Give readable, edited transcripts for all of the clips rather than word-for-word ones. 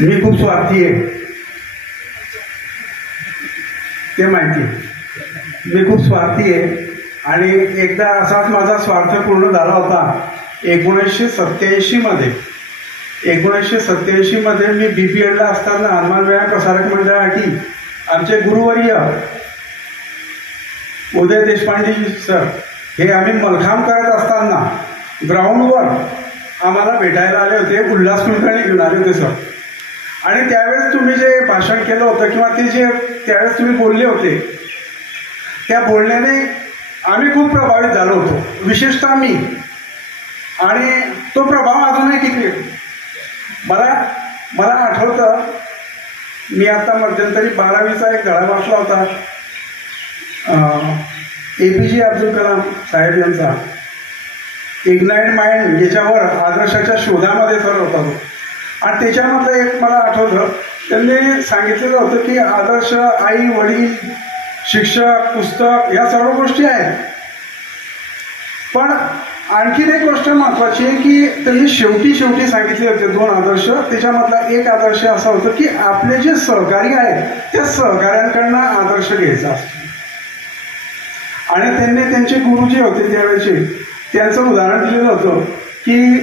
मी खूप स्वार्थी आहे ते माहिती. मी खूप स्वार्थी आहे आणि एकदा असाच माझा स्वार्थ पूर्ण झाला होता 1987 मध्ये. 1987 मध्ये मी BPEDला असताना हनुमान व्यायाम प्रसारक मंडळासाठी आमचे गुरुवर्य उदय देशपांडेजी सर हे आम्ही मलखांब करत असताना ग्राउंडवर आम्हाला भेटायला आले होते. उल्हास कुलकर्णी घेऊन आले होते सर. आणि त्यावेळेस तुम्ही जे भाषण केलं होतं किंवा ते जे त्यावेळेस तुम्ही बोलले होते त्या बोलण्याने आम्ही खूप प्रभावित झालो होतो, विशेषतः मी. आणि तो प्रभाव अजूनही किती मला आठवतं. मी आता मध्यंतरी 12वीचा एक धडा वाचला होता APJ अब्दुल कलाम साहेब यांचा, इग्नाइट माइंड, याच्यावर आदर्शाच्या शोधामध्ये सर होता तो. आणि त्याच्यामधलं एक मला आठवतं, त्यांनी सांगितलेलं होतं की आदर्श आई वडील शिक्षक पुस्तक या सर्व गोष्टी आहेत, पण आणखीन एक गोष्ट महत्वाची आहे की त्यांनी शेवटी सांगितले होते 2 आदर्श. त्याच्यामधला एक आदर्श असा होता की आपले जे सहकारी आहेत त्या सहकाऱ्यांकडनं आदर्श घ्यायचा असतो. आणि त्यांनी त्यांचे गुरु जे होते त्यावेळेचे त्यांचं उदाहरण दिलेलं होतं की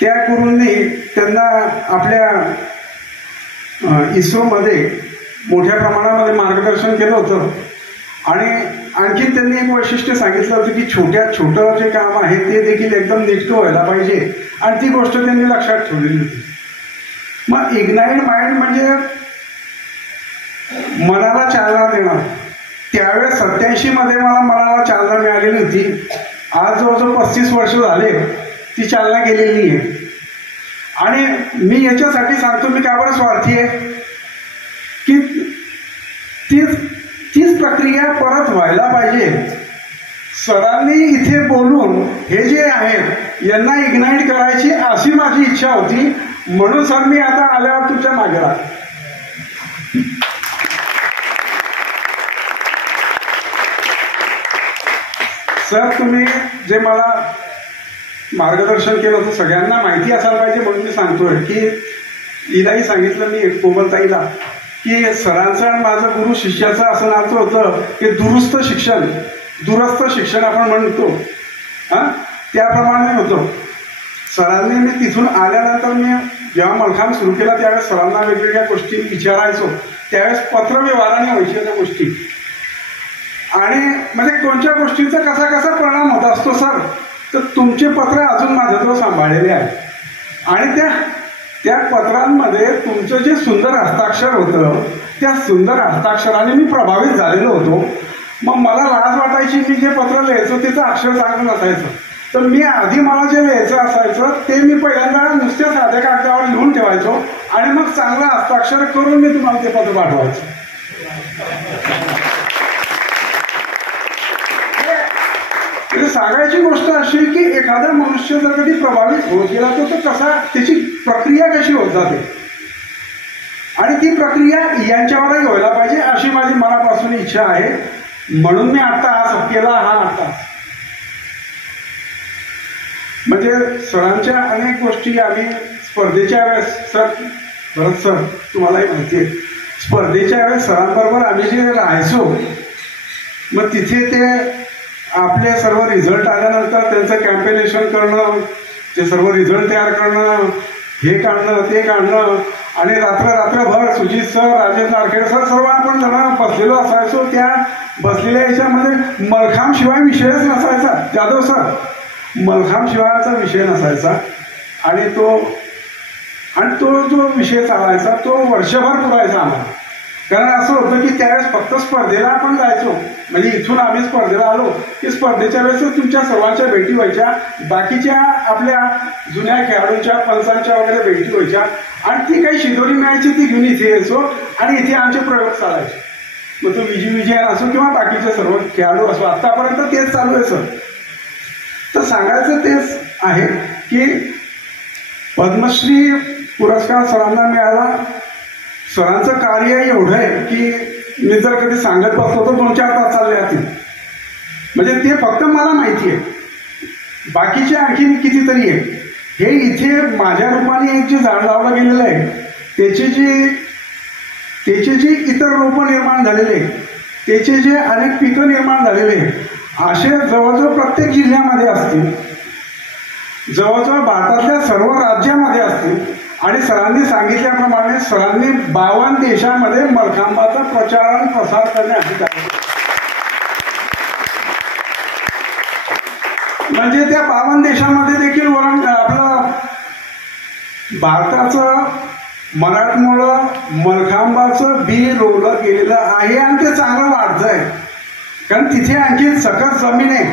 त्या गुरूंनी त्यांना आपल्या इस्रोमध्ये मोठ्या प्रमाणामध्ये मार्गदर्शन केलं होतं. आणि आणखीन त्यांनी एक वैशिष्ट्य सांगितलं होतं की छोटं जे काम आहे ते देखील एकदम नेटकं व्हायला पाहिजे. आणि ती गोष्ट त्यांनी लक्षात ठेवलेली होती. मग इग्नाइट माइंड म्हणजे मनाला चालना देणार. त्यावेळेस 87 मध्ये मला मनाला चालना मिळालेली होती. आज जवळजवळ 35 वर्ष झाले ती चालना गेलेली आहे. आणि मी याच्यासाठी सांगतो, मी का बरं स्वार्थी आहे की तीच प्रक्रिया परत व्हायला पाहिजे. सरांनी इथे बोलून हे जे आहेत यांना इग्नाइट करायची अशी माझी इच्छा होती. म्हणून सर मी आता आल्यावर तुमच्या मागे राहतो. सर तुम्ही जे मला मार्गदर्शन केलं होतं सगळ्यांना माहिती असायला पाहिजे म्हणून मी सांगतोय की हिलाही सांगितलं मी कोमलताईला की सरांचं आणि माझं गुरु शिष्याचं असं नातं होतं की दुरस्त शिक्षण आपण म्हणतो त्याप्रमाणे होतं. सरांनी मी तिथून आल्यानंतर मी जेव्हा मलखांब सुरू केला त्यावेळेस सरांना वेगवेगळ्या गोष्टी विचारायचो. त्यावेळेस पत्रव्यवहाराने व्हायच्या त्या गोष्टी. आणि म्हणजे कोणत्या गोष्टींचा कसा परिणाम होत असतो सर, तर तुमचे पत्र अजून माझ्याजवळ सांभाळलेले आहे. आणि त्या पत्रांमध्ये तुमचं जे सुंदर हस्ताक्षर होतं त्या सुंदर हस्ताक्षराने मी प्रभावित झालेलो होतो. मग मला लाज वाटायची, मी जे पत्र लिहायचो त्याचं अक्षर चांगलं नसायचं. तर मी आधी मला जे लिहायचं असायचं ते मी पहिल्यांदा नुसत्या साध्या कागदावर लिहून ठेवायचो आणि मग चांगलं हस्ताक्षर करून मी तुम्हाला ते पत्र पाठवायचो. सांगायची गोष्ट अशी की एखादा मनुष्य जर कधी प्रभावित होत गेला तर कसा त्याची प्रक्रिया कशी होत जाते आणि ती प्रक्रिया यांच्यावरही व्हायला पाहिजे अशी माझी मनापासून इच्छा आहे. म्हणून मी आता हा केला आता म्हणजे सरांच्या अनेक गोष्टी आम्ही स्पर्धेच्या वेळेस भरत सर तुम्हालाही माहिती आहे स्पर्धेच्या वेळेस सरांबरोबर आम्ही जे राहायचो मग तिथे ते आपले सर्व रिझल्ट आल्यानंतर त्यांचं कॅम्पेनेशन करणं, ते सर्व रिझल्ट तयार करणं, हे काढणं ते काढणं आणि रात्रभर सुजित सर राजेश नारखेडे सर सर्व आपण जण बसलेलो असायचो. त्या बसलेल्या याच्यामध्ये मलखांब शिवाय विषयच नसायचा. जाधव सर मलखांब शिवायचा विषय नसायचा आणि तो जो विषय चालायचा तो वर्षभर पुरायचा आम्हाला. कारण असं होतं की त्यावेळेस फक्त स्पर्धेला आपण जायचो. म्हणजे इथून आम्ही स्पर्धेला आलो की स्पर्धेच्या वेळेस तुमच्या सर्वांच्या भेटी व्हायच्या, बाकीच्या आपल्या जुन्या खेळाडूंच्या पंचांच्या वगैरे भेटी व्हायच्या आणि ती काही शिदोरी मिळायची ती घेऊन इथे यायचो आणि इथे आमचे प्रयोग चालायचे. मग तो विजयन असो किंवा बाकीचे सर्व खेळाडू असो आतापर्यंत तेच चालू आहे सर. तर सांगायचं तेच आहे की पद्मश्री पुरस्कार सरांना मिळाला. सरांचं कार्य एवढं आहे की मी जर कधी सांगत बसलो तर 2-4 तास चालले असतील. म्हणजे ते फक्त मला माहिती आहे, बाकीचे आणखीन कितीतरी आहे. हे इथे माझ्या रूपाने एक जे झाड लावलं गेलेलं आहे त्याचे जे इतर रोपं निर्माण झालेले, त्याचे जे अनेक पिकं निर्माण झालेले, असे जवळजवळ प्रत्येक जिल्ह्यामध्ये असतील, जवळजवळ भारतातल्या सर्व राज्यामध्ये असतील. आणि सरांनी सांगितल्याप्रमाणे सरांनी 52 देशामध्ये मलखांबाचा प्रचार आणि प्रसार करण्यासाठी आहे. म्हणजे त्या 52 देशामध्ये देखील आपलं भारताचं मराठमोळं मलखांबाचं बी रोवलं गेलेलं आहे आणि ते चांगलं वाढतंय. कारण तिथे आणखी सकस जमीन आहे,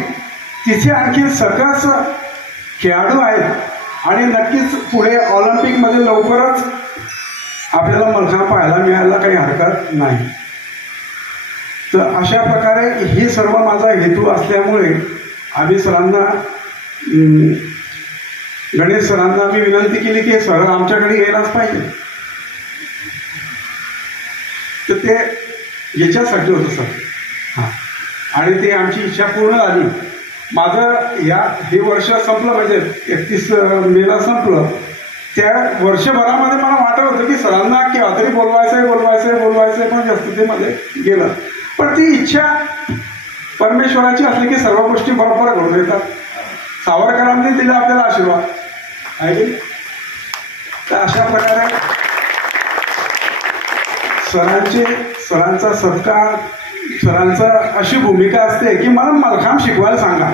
तिथे आणखी सकस खेळाडू आहेत आणि नक्कीच पुढे ऑलिम्पिकमध्ये लवकरच आपल्याला मलखांब पाहायला मिळायला काही हरकत नाही. तर अशा प्रकारे ही सर्व माझा हेतू असल्यामुळे आम्ही सरांना, गणेश सरांना मी विनंती केली की सर आमच्याकडे यायलाच पाहिजे. तर ते याच्यासाठी होतं सर. हां, आणि ते आमची इच्छा पूर्ण झाली. माझं हे वर्ष संपलं, म्हणजे 31 मेला संपलं. त्या वर्षभरामध्ये मला वाटत होतं की सरांना केव्हा तरी बोलवायचंय पण व्यस्ततेमध्ये गेलं. पण ती इच्छा परमेश्वराची असली की सर्व गोष्टी बरोबर घडून येतात. सावरकरांनी दिला आपल्याला आशीर्वाद आहे. तर अशा प्रकारे सरांचा सत्कार, सरांचा अशी भूमिका असते की मला मलखांब शिकवायला सांगा,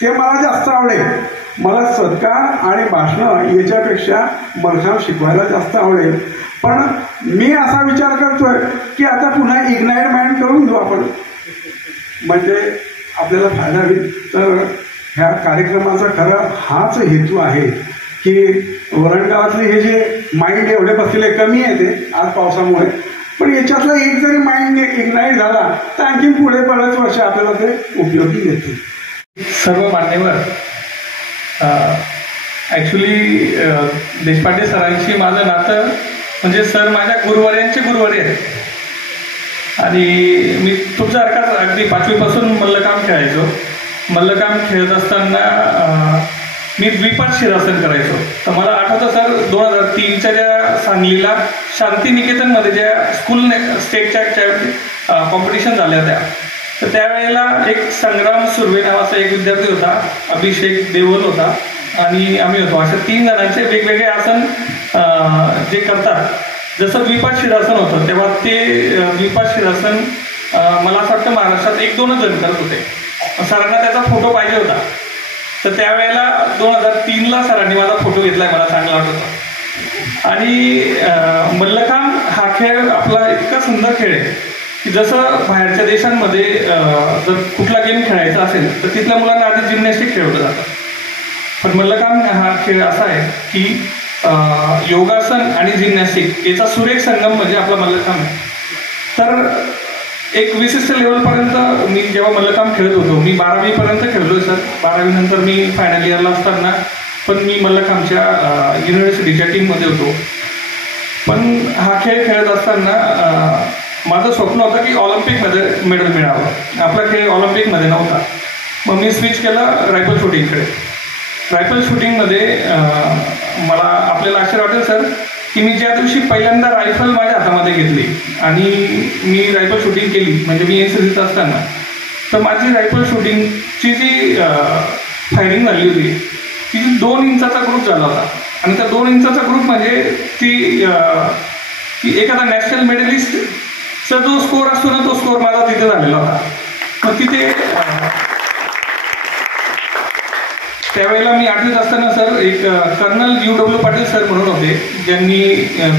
ते मला जास्त आवडेल. मला सत्कार आणि भाषणं याच्यापेक्षा मलखांब शिकवायला जास्त आवडेल. पण मी असा विचार करतोय की आता पुन्हा इग्नाइट माइंड करून घेऊ आपण, म्हणजे आपल्याला फायदा होईल. तर ह्या कार्यक्रमाचा खरा हाच हेतू आहे की वरणगावातले हे जे माइंड एवढे बसलेले कमी आहे ते आज पावसामुळे, पण याच्यातला एक जरी माइंड इग्नाइट झाला तर आणखी पुढे बरेच वर्ष आपल्याला ते उपयोगी येतील. सर्व मान्यवर, ॲक्च्युली देशपांडे सरांशी माझं नातं म्हणजे सर माझ्या गुरुवर्यांचे गुरुवर्य आहेत. आणि मी तुमच्यासारखाच अगदी 5वीपासून मल्लखांब खेळायचो. मल्लखांब खेळत असताना मी द्विपाद शिरासन करायचो. तर मला आठवतं सर 2003च्या ज्या सांगलीला शांतिनिकेतनमध्ये ज्या स्कूल स्टेटच्या कॉम्पिटिशन झाल्या होत्या, तर त्यावेळेला एक संग्राम सुर्वे नावाचा एक विद्यार्थी होता, अभिषेक देवल होता आणि आम्ही होतो. अशा 3 जणांचे वेगवेगळे आसन जे करतात, जसं द्विपाद शिरासन होतं तेव्हा ते द्विपाद शिरासन मला असं वाटतं महाराष्ट्रात 1-2 जण करत होते. सरांना त्याचा फोटो पाहिजे होता. तर त्यावेळेला 2003ला सरांनी माझा फोटो घेतला आहे, मला चांगला वाटत. आणि मल्लखांब हा खेळ आपला इतका सुंदर खेळ आहे की जसं बाहेरच्या देशांमध्ये जर कुठला गेम खेळायचा असेल तर तिथल्या मुलांना आधी जिम्नॅस्टिक खेळवलं जातं. पण मल्लखांब हा खेळ असा आहे की योगासन आणि जिम्नॅस्टिक याचा सुरेख संगम म्हणजे आपला मल्लखांब आहे. तर एक विशिष्ट लेवलपर्यंत मी जेव्हा मल्लखांब खेळत होतो, मी 12वीपर्यंत खेळलोय सर. 12वी नंतर मी फायनल इयरला असताना पण मी मल्लखांबच्या युनिव्हर्सिटीच्या टीममध्ये होतो. पण हा खेळ खेळत असताना माझं स्वप्न होतं की ऑलिम्पिकमध्ये मेडल मिळावं. आपला खेळ ऑलिम्पिकमध्ये नव्हता. मग मी स्विच केलं रायफल शूटिंगकडे. रायफल शूटिंगमध्ये मला आपल्याला आश्चर्य वाटेल सर की मी ज्या दिवशी पहिल्यांदा रायफल माझ्या हातामध्ये घेतली आणि मी रायफल शूटिंग केली, म्हणजे मी एनसीसीत असताना, तर माझी रायफल शूटिंगची जी फायरिंग झाली होती ती 2 इंचाचा ग्रुप झाला होता. आणि त्या 2 इंचाचा ग्रुप म्हणजे ती एखादा नॅशनल मेडलिस्टचा जो स्कोअर असतो ना, तो स्कोअर माझा तिथे झालेला होता. मग तिथे त्यावेळेला मी 8वीत असताना सर एक कर्नल UW पाटील सर म्हणून होते, ज्यांनी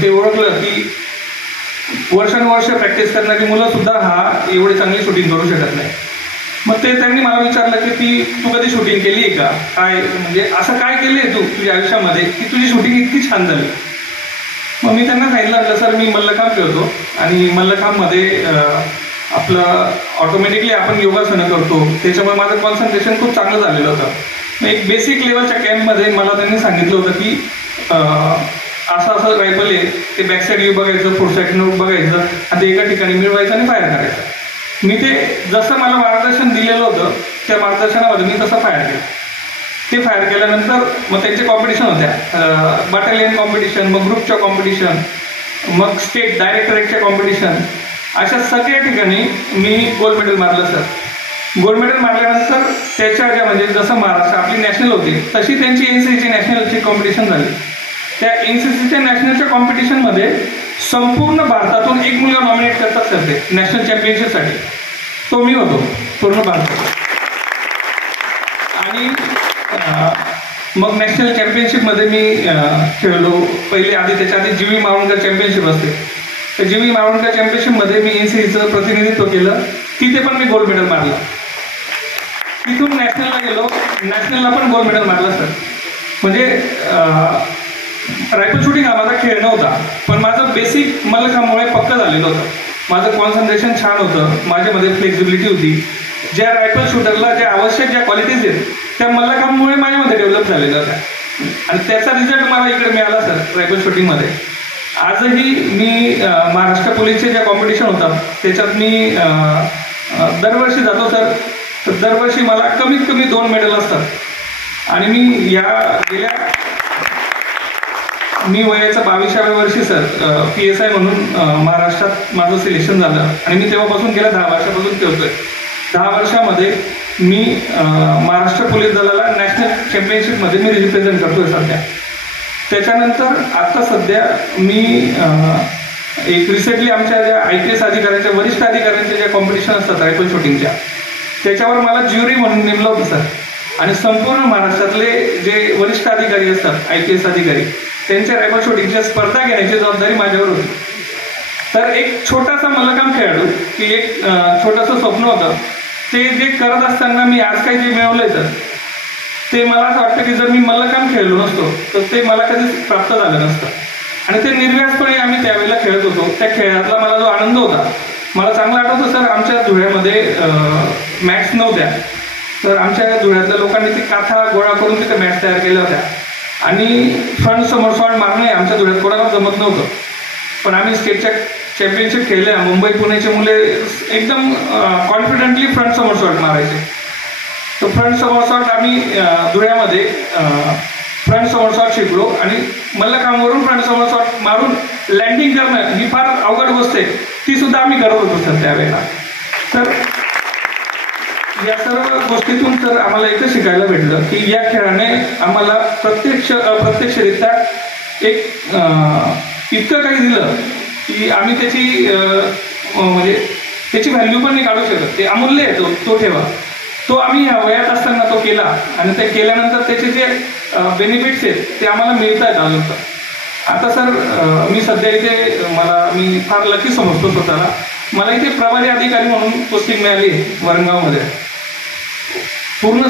ते ओळखलं की वर्षानुवर्ष प्रॅक्टिस करणारी मुलंसुद्धा एवढी चांगली शूटिंग करू शकत नाही. मग त्यांनी मला विचारलं की तू कधी शूटिंग केली आहे का, काय म्हणजे असं काय केलं आहे तू तुझ्या आयुष्यामध्ये की तुझी शूटिंग इतकी छान झाली. मग मी त्यांना सांगितलं सर मी मल्लखांब खेळतो आणि मल्लखांबमध्ये आपलं ऑटोमॅटिकली आपण योगासनं करतो, त्याच्यामुळे माझं कॉन्सन्ट्रेशन खूप चांगलं झालेलं होतं. एक बेसिक लेवलच्या कॅम्पमध्ये मला त्यांनी सांगितलं होतं की असं रायफल आहे, ते बॅक साईड व्यू बघायचं, पुढ साईड व्यू बघायचं आणि ते एका ठिकाणी मिळवायचं आणि फायर करायचं. मी ते जसं मला मार्गदर्शन दिलेलं होतं त्या मार्गदर्शनामध्ये मी तसं फायर केलं. ते फायर केल्यानंतर मग त्यांचे कॉम्पिटिशन होत्या, बटालियन कॉम्पिटिशन, मग ग्रुपच्या कॉम्पिटिशन, मग स्टेट डायरेक्टरेटच्या कॉम्पिटिशन, अशा सगळ्या ठिकाणी मी गोल्ड मेडल मारलं सर. गोल्ड मेडल मारल्यानंतर त्याच्या ज्या म्हणजे जसं महाराष्ट्र आपली नॅशनल होती तशी त्यांची NCCची नॅशनलची कॉम्पिटिशन झाली. त्या NCCच्या नॅशनलच्या कॉम्पिटिशनमध्ये संपूर्ण भारतातून एक मुलगा नॉमिनेट करतात सर ते नॅशनल चॅम्पियनशिपसाठी. तो मी होतो पूर्ण भारतात. आणि मग नॅशनल चॅम्पियनशिपमध्ये मी खेळलो. पहिले आधी त्याच्या आधी GV मावळणकर चॅम्पियनशिप असते, तर GV मावळणकर चॅम्पियनशिपमध्ये मी NCCचं प्रतिनिधित्व केलं. तिथे पण मी गोल्ड मेडल मारलं. तिथून नॅशनलला गेलो, नॅशनलला पण गोल्ड मेडल मारलं सर. म्हणजे रायफल शूटिंग हा माझा खेळ नव्हता, पण माझं बेसिक मल्लखांबामुळे पक्क झालेलं होतं. माझं कॉन्सन्ट्रेशन छान होतं, माझ्यामध्ये फ्लेक्झिबिलिटी होती. ज्या रायफल शूटरला ज्या आवश्यक ज्या क्वालिटीज आहेत त्या मल्लखांबामुळे माझ्यामध्ये डेव्हलप झालेल्या होत्या. आणि त्याचा रिझल्ट मला इकडे मिळाला सर रायफल शूटिंगमध्ये. आजही मी महाराष्ट्र पोलीसचे ज्या कॉम्पिटिशन होतात त्याच्यात मी दरवर्षी जातो सर. तर दरवर्षी मला कमीत कमी 2 मेडल असतात. आणि मी मी वयाच्या 22व्या वर्षी सर PSI म्हणून महाराष्ट्रात माझं सिलेक्शन झालं. आणि मी तेव्हापासून गेल्या 10 वर्षापासून खेळतोय. 10 वर्षामध्ये मी महाराष्ट्र पोलीस दलाला नॅशनल चॅम्पियनशिपमध्ये मी रिप्रेझेंट करतोय सध्या. त्याच्यानंतर आत्ता सध्या मी एक रिसेंटली आमच्या ज्या IPS अधिकाऱ्यांच्या वरिष्ठ अधिकाऱ्यांच्या ज्या कॉम्पिटिशन असतात रायफल शूटिंगच्या, त्याच्यावर मला ज्युरी म्हणून नेमलं होतं सर. आणि संपूर्ण महाराष्ट्रातले जे वरिष्ठ अधिकारी असतात IPS अधिकारी, त्यांच्या रायफल शूटिंगच्या स्पर्धा घेण्याची जबाबदारी माझ्यावर होती. तर एक छोटासा मल्लखांब खेळाडू की एक छोटंसं स्वप्न होतं, ते जे करत असताना मी आज काही जे मिळवलंय तर ते मला असं वाटतं की जर मी मल्लखांब खेळलो नसतो तर ते मला कधीच प्राप्त झालं नसतं. आणि ते निर्व्यासपणे आम्ही त्यावेळेला खेळत होतो. त्या खेळातला मला जो आनंद होता, मला चांगलं आठवतं सर. आमच्या धुळ्यामध्ये मॅट्स नव्हत्या, तर आमच्या धुळ्यातल्या लोकांनी ती काथा गोळा करून तिथे मॅट्स तयार केल्या होत्या. आणि फ्रंट समोरसॉट मारणे आमच्या धुळ्यात कोणाला जमत नव्हतं, पण आम्ही स्टेटच्या चॅम्पियनशिप खेळल्या. मुंबई पुण्याचे मुले एकदम कॉन्फिडंटली फ्रंट समोरसॉट मारायचे. तर फ्रंट समोरसॉट आम्ही धुळ्यामध्ये फ्रंट समोरसॉट शिकलो. आणि मल्लखांबावरून फ्रंट समोरसॉट मारून लँडिंग करणं ही फार अवघड गोष्ट आहे, ती सुद्धा आम्ही करत होतो सर त्यावेळेला. तर या सर्व गोष्टीतून तर आम्हाला एकच शिकायला भेटलं की या खेळाने आम्हाला प्रत्यक्ष अप्रत्यक्षरित्या एक इतकं काही दिलं की आम्ही त्याची म्हणजे त्याची व्हॅल्यू पण नाही काढू शकत. ते अमूल्य आहे, तो ठेवा. तो आम्ही वयात असताना तो केला आणि ते केल्यानंतर त्याचे जे बेनिफिट्स आहेत ते आम्हाला मिळत आहेत अजून. आता सर मी सध्या इथे मी फार लकी समजतो स्वतःला. मला इथे प्रभारी अधिकारी म्हणून पोस्टिंग मिळाली आहे वरणगावमध्ये.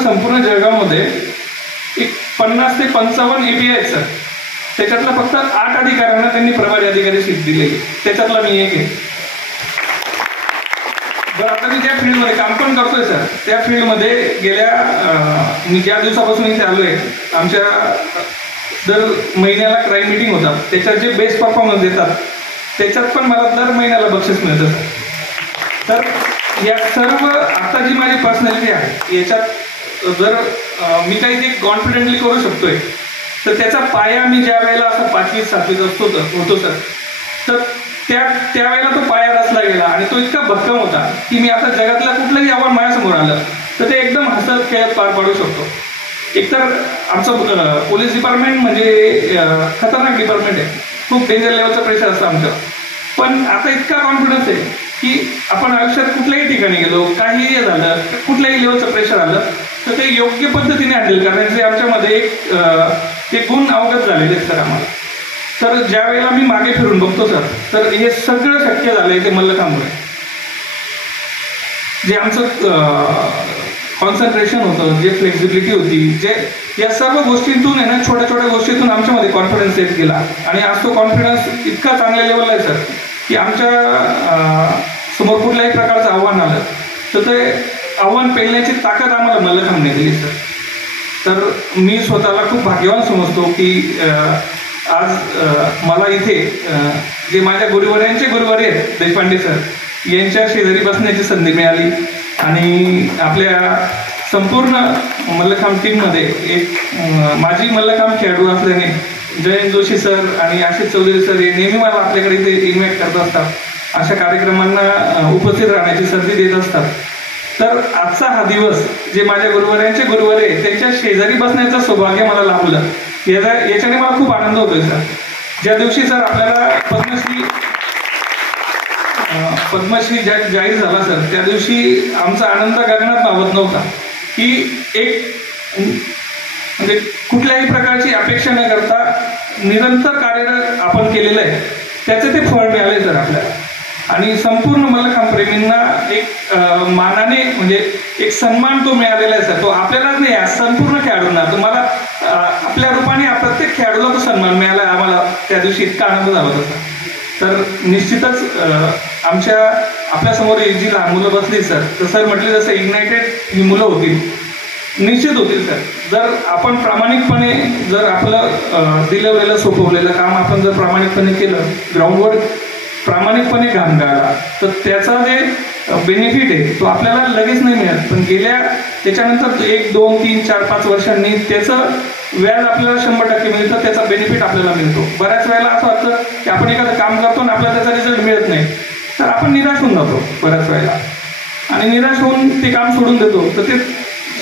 संपूर्ण जळगावमध्ये एक 50 ते 55 API आहेत सर. त्याच्यातला फक्त 8 अधिकाऱ्यांना त्यांनी प्रभारी अधिकारी सीट दिलेली, त्याच्यातला मी एक आहे. बरं, आता मी ज्या फील्डमध्ये काम पण करतोय सर, त्या फील्डमध्ये मी ज्या दिवसापासून इथे आलो आहे, आमच्या दर महिन्याला क्राईम मीटिंग होतात, त्याच्यात जे बेस्ट परफॉर्मन्स देतात त्याच्यात पण मला दर महिन्याला बक्षीस मिळतं सर. तर या सर्व आता जी माझी पर्सनॅलिटी आहे याच्यात जर मी काही ते कॉन्फिडेंटली करू शकतोय तर त्याचा पाया मी ज्या वेळेला असं 5वी 7वीत होतो सर, तर त्यावेळेला तो पाया रचला गेला आणि तो इतका भक्कम होता की मी आता जगातलं कुठलंही आव्हान माझ्यासमोर आलं तर ते एकदम हसत खेळत पार पाडू शकतो. एकतर आमचं पोलीस डिपार्टमेंट म्हणजे खतरनाक डिपार्टमेंट आहे, खूप डेंजर लेवलचं प्रेशर असतं आमचं. पण आता इतका कॉन्फिडन्स आहे की आपण आयुष्यात कुठल्याही ठिकाणी गेलो, काहीही झालं, कुठल्याही लेवलचं प्रेशर आलं तर ते योग्य पद्धतीने हँडल करण्याचे आमच्यामध्ये एक गुण अवगत झालेले आहेत सर आम्हाला. तर ज्या वेळेला मी मागे फिरून बघतो सर, तर हे सगळं शक्य झालंय ते मल्लखांबामुळे. जे आमचं कॉन्सन्ट्रेशन होतं, जे फ्लेक्झिबिलिटी होती, जे या सर्व गोष्टींतून आहे ना, छोट्या छोट्या गोष्टीतून आमच्यामध्ये कॉन्फिडन्स येत गेला. आणि आज तो कॉन्फिडन्स इतका चांगल्या लेवलला आहे सर की आमच्या समोर कुठल्याही प्रकारचं आव्हान आलं तर ते आव्हान पेलण्याची ताकद आम्हाला मल्लखांबाने दिली सर. तर मी स्वतःला खूप भाग्यवान समजतो की आज मला इथे जे माझ्या गुरुवर्यांचे गुरुवारी आहेत देशपांडे सर यांच्या शेजारी बसण्याची संधी मिळाली आणि आपल्या संपूर्ण मल्लखांब टीममध्ये एक माजी मल्लखांब खेळाडू असल्याने जयंत जोशी सर आणि आशिष चौधरी सर हे नेहमी मला आपल्याकडे इथे इन्व्हाइट करत असतात, अशा कार्यक्रमांना उपस्थित राहण्याची संधी देत असतात. तर आजचा हा दिवस जे माझ्या गुरुवाऱ्यांचे गुरुवार आहे त्यांच्या शेजारी बसण्याचं सौभाग्य मला लाभलं, याच्याने मला खूप आनंद होतोय सर. ज्या दिवशी सर आपल्याला पद्मश्री जाहीर झाला सर, त्या दिवशी आमचा आनंद गगनात मावत नव्हता की एक म्हणजे कुठल्याही प्रकारची अपेक्षा न करता निरंतर कार्यरत आपण केलेलं आहे, त्याचे ते फळ मिळाले सर आपल्याला. आणि संपूर्ण मल्लखांब प्रेमींना एक मानाने म्हणजे एक सन्मान तो मिळालेला आहे सर. तो आपल्यालाच नाही, संपूर्ण खेळाडूंना तुम्हाला आपल्या रूपाने प्रत्येक खेळाडूला तो सन्मान मिळाला. आम्हाला त्या दिवशी इतका आनंद झाला होता. तर निश्चितच आपल्यासमोर एक जी लहान मुलं बसली सर, तर सर म्हटले जसं इग्नायटेड ही मुलं होतील, निश्चित होतील सर. जर आपण प्रामाणिकपणे जर आपलं दिलवलेलं सोपवलेलं काम आपण जर प्रामाणिकपणे केलं, ग्राउंडवर प्रामाणिकपणे काम गाळला, तर त्याचा जे बेनिफिट आहे तो आपल्याला लगेच नाही मिळत, पण त्याच्यानंतर 1, 2, 3, 4, 5 वर्षांनी त्याचं व्याज आपल्याला 100% मिळतं, त्याचा बेनिफिट आपल्याला मिळतो. बऱ्याच वेळेला असं वाटतं की आपण एखादं काम करतो आणि आपल्याला त्याचा रिझल्ट मिळत नाही, तर आपण निराश होऊन जातो बऱ्याच वेळेला, आणि निराश होऊन ते काम सोडून देतो. तर ते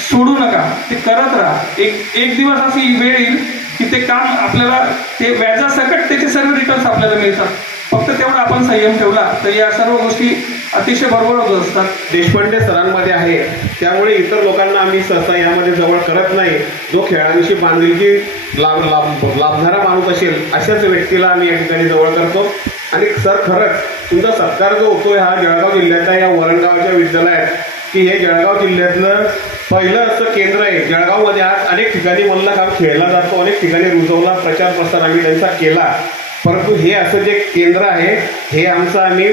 सोडू नका, ते करत राहा. एक दिवस अशी वेळ येईल की ते काम आपल्याला ते व्याजासकट त्याचे सर्व रिटर्न्स आपल्याला मिळतात. फक्त तेवढा आपण संयम ठेवला तर या सर्व गोष्टी अतिशय बरोबर होत असतात. देशपांडे सरांमध्ये आहे, त्यामुळे इतर लोकांना आम्ही सहसा यामध्ये जवळ करत नाही. जो खेळाडूशी बांधिलकी लाभणारा माणूस असेल अशाच व्यक्तीला आम्ही या ठिकाणी जवळ करतो. आणि सर खरंच तुमचा सत्कार जो होतोय हा जळगाव जिल्ह्याचा या वरणगावच्या विद्यालयात, की हे जळगाव जिल्ह्यातलं पहिलं असं केंद्र आहे. जळगावमध्ये आज अनेक ठिकाणी मल्लखांब खेळला जातो, अनेक ठिकाणी रुजवला, प्रचार प्रसार आम्ही त्यांचा केला, परंतु हे असं जे केंद्र आहे हे आमचं आम्ही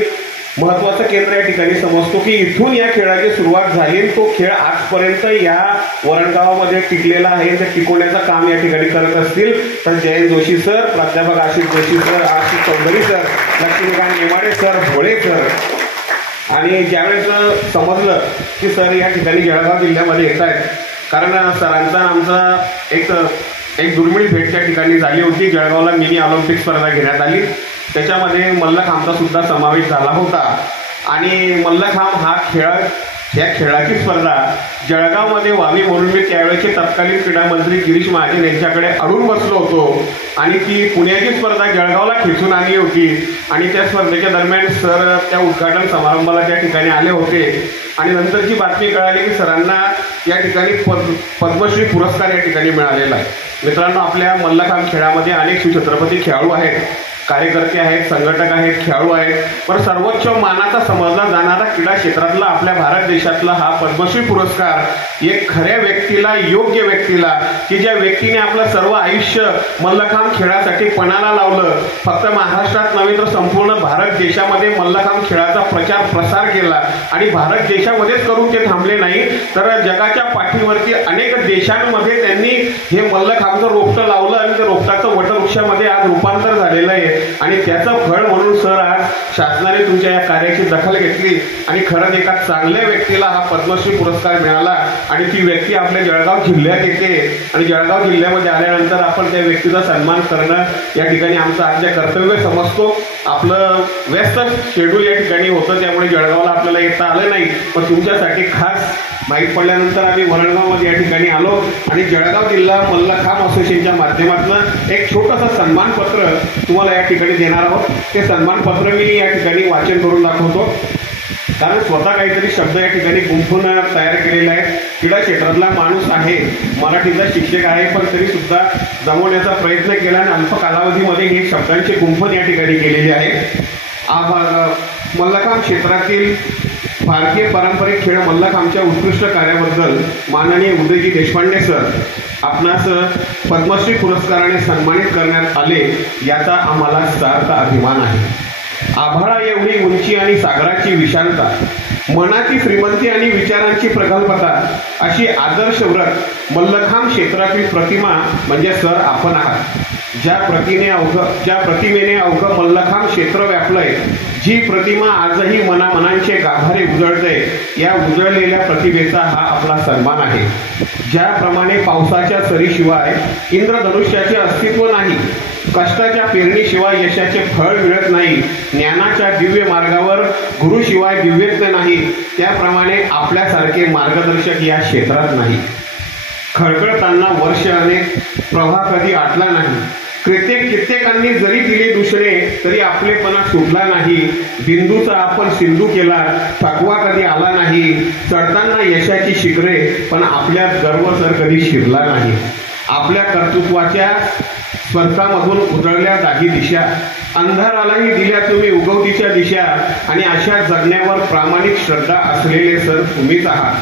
महत्वाचं केंद्र या ठिकाणी समजतो, की इथून या खेळाची सुरुवात झाली, तो खेळ आजपर्यंत या वरणगावामध्ये टिकलेला आहे. ते टिकवण्याचं काम या ठिकाणी करत असतील तर जयंत जोशी सर, प्राध्यापक Ashish Joshi sir, Ashish Chaudhari sir, Laxmikant Nemade sir, Bhole sir. आणि ज्यावेळेस समजलं की सर या ठिकाणी जळगाव जिल्ह्यामध्ये येत आहेत, कारण सरांचा आमचा एक दुर्मिळ भेट त्या ठिकाणी झाली होती. जळगावला मिनी ऑलिम्पिक स्पर्धा घेण्यात आली, त्याच्यामध्ये मल्लखांबचा सुद्धा समावेश झाला होता. आणि मल्लखांब या खेळाची स्पर्धा जळगावमध्ये व्हावी म्हणून मी त्यावेळेचे तत्कालीन क्रीडा मंत्री गिरीश महाजन यांच्याकडे अडून बसलो होतो, आणि ती पुण्याची स्पर्धा जळगावला खेचून आणली होती. आणि त्या स्पर्धेच्या दरम्यान सर त्या उद्घाटन समारंभाला त्या ठिकाणी आले होते. आणि नंतरची बातमी कळाली की सरांना या ठिकाणी पद्मश्री पुरस्कार या ठिकाणी मिळालेला आहे. मित्रांनो, आपल्या मल्लखांब खेळामध्ये अनेक शिवछत्रपती खेळाडू आहेत, कार्यकर्ते आहेत, संघटक आहेत, खेळाडू आहेत, पण सर्वोच्च मानाचा समजला जाणारा क्रीडा क्षेत्रातला आपल्या भारत देशातला हा पद्मश्री पुरस्कार एक खऱ्या व्यक्तीला, योग्य व्यक्तीला, की ज्या व्यक्तीने आपलं सर्व आयुष्य मल्लखांब खेळासाठी पणाला लावलं, फक्त महाराष्ट्रात नव्हे तर संपूर्ण भारत देशामध्ये मल्लखांब खेळाचा प्रचार प्रसार केला, आणि भारत देशामध्येच करून ते थांबले नाही तर जगाच्या पाठीवरती अनेक देशांमध्ये त्यांनी हे मल्लखांबचं रोपटं लावलं, आणि त्या रोपटाचं वटवृक्षामध्ये आज रूपांतर झालेलं आहे. आणि त्याचं फळ म्हणून सर आज शासनाने तुमच्या या कार्याची दखल घेतली, आणि खरंच एका चांगल्या व्यक्तीला हा पद्मश्री पुरस्कार मिळाला. आणि ती व्यक्ती आपल्या जळगाव जिल्ह्यात येते, आणि जळगाव जिल्ह्यामध्ये आल्यानंतर आपण त्या व्यक्तीचा सन्मान करणं या ठिकाणी आमचं आद्य कर्तव्य समजतो. आपलं व्यस्त शेड्यूल या ठिकाणी होतं, त्यामुळे जळगावला आपल्याला येता आलं नाही, पण तुमच्यासाठी खास माहीत पडल्यानंतर आम्ही वरणगावमध्ये या ठिकाणी आलो, आणि जळगाव जिल्हा मल्लखांब असोसिएशनच्या माध्यमातून एक छोटंसं सन्मानपत्र तुम्हाला या ठिकाणी देणार आहोत. ते सन्मानपत्र मी या ठिकाणी वाचन करून दाखवतो, कारण स्वतः काहीतरी शब्द या ठिकाणी गुंफून तयार केलेले आहेत. क्रीडा क्षेत्रातला माणूस आहे, मराठीचा शिक्षक आहे, पण तरी सुद्धा जमवण्याचा प्रयत्न केला, आणि अल्प कालावधीमध्ये हे शब्दांचे गुंफन या ठिकाणी केलेले आहे. मल्लखांब क्षेत्रातील भारतीय पारंपरिक खेळ मल्लखांबच्या उत्कृष्ट कार्याबद्दल माननीय उदयजी देशपांडे सर आपणास पद्मश्री पुरस्काराने सन्मानित करण्यात आले, याचा आम्हाला सार्थ अभिमान आहे. आभाळा एवढी उंची आणि सागराची विशालता, मनाची श्रीमंती आणि विचारांची प्रगल्भता, अशी आदर्श व्रत मल्लखांब क्षेत्रातील प्रतिमा म्हणजे सर आपण आहात. ज्या प्रतिमेने अवघं मल्लखांब क्षेत्र व्यापलंय, जी प्रतिमा आजही मनामनांचे गाभारे उजळते, या उजळलेल्या प्रतिमेचा हा आपला सन्मान आहे. ज्याप्रमाणे पावसाच्या सरीशिवाय इंद्रधनुष्याचे अस्तित्व नाही, कष्टाच्या पेरणीशिवाय यशाचे फळ मिळत नाही, ज्ञानाच्या दिव्य मार्गावर गुरुशिवाय दिव्यत्व नाही, त्याप्रमाणे आपल्यासारखे मार्गदर्शक या क्षेत्रात नाही. खळखळताना वर्ष अनेक प्रवाह कधी आटला नाही, कित्येकांनी जरी दिली दूषणे तरी आपलेपणा सुटला नाही, बिंदूचा आपण सिंधू केला थकवा कधी आला नाही, चढताना यशाची शिखरे पण आपल्यात गर्व सर कधी शिरला नाही. आपल्या कर्तृत्वाच्या स्पर्धामधून उजळल्या जागी दिशा, अंधारालाही दिल्या तुम्ही उगवतीच्या दिशा, आणि अशा जगण्यावर प्रामाणिक श्रद्धा असलेले सर तुम्हीच आहात.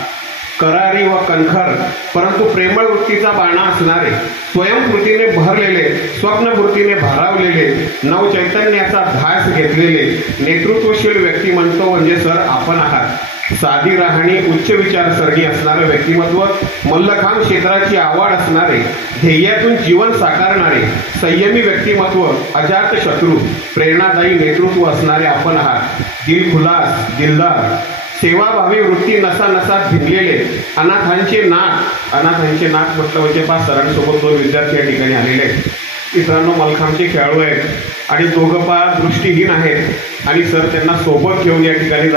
करारी व कणखर परंतु प्रेमळ वृत्तीचा बाणा असणारे, स्वयंस्फूर्तीने भरलेले, स्वप्नपूर्तीने भारावलेले, नवचैतन्याचा ध्यास घेतलेले नेतृत्वशील व्यक्तिमत्व म्हणजे सर आपण आहात. साधी राहणी, उच्च विचारसरणी असणारं व्यक्तिमत्व, मल्लखांब क्षेत्राची आवड असणारे, ध्येयातून जीवन साकारणारे संयमी व्यक्तिमत्व, अजात शत्रू, प्रेरणादायी नेतृत्व असणारे आपण आहात. दिलखुलास, दिलदार, सेवाभावी वृत्ती नसा नसात भिनलेले, अनाथांचे नाक म्हटलं म्हणजे 5 सरांसोबत 2 विद्यार्थी या ठिकाणी आलेले आहेत. मित्रांनो, मल्लखांबचे खेळाडू आहेत आणि दोघं दृष्टीहीन आहेत आणि सर त्यांना सोबत घेऊन या ठिकाणी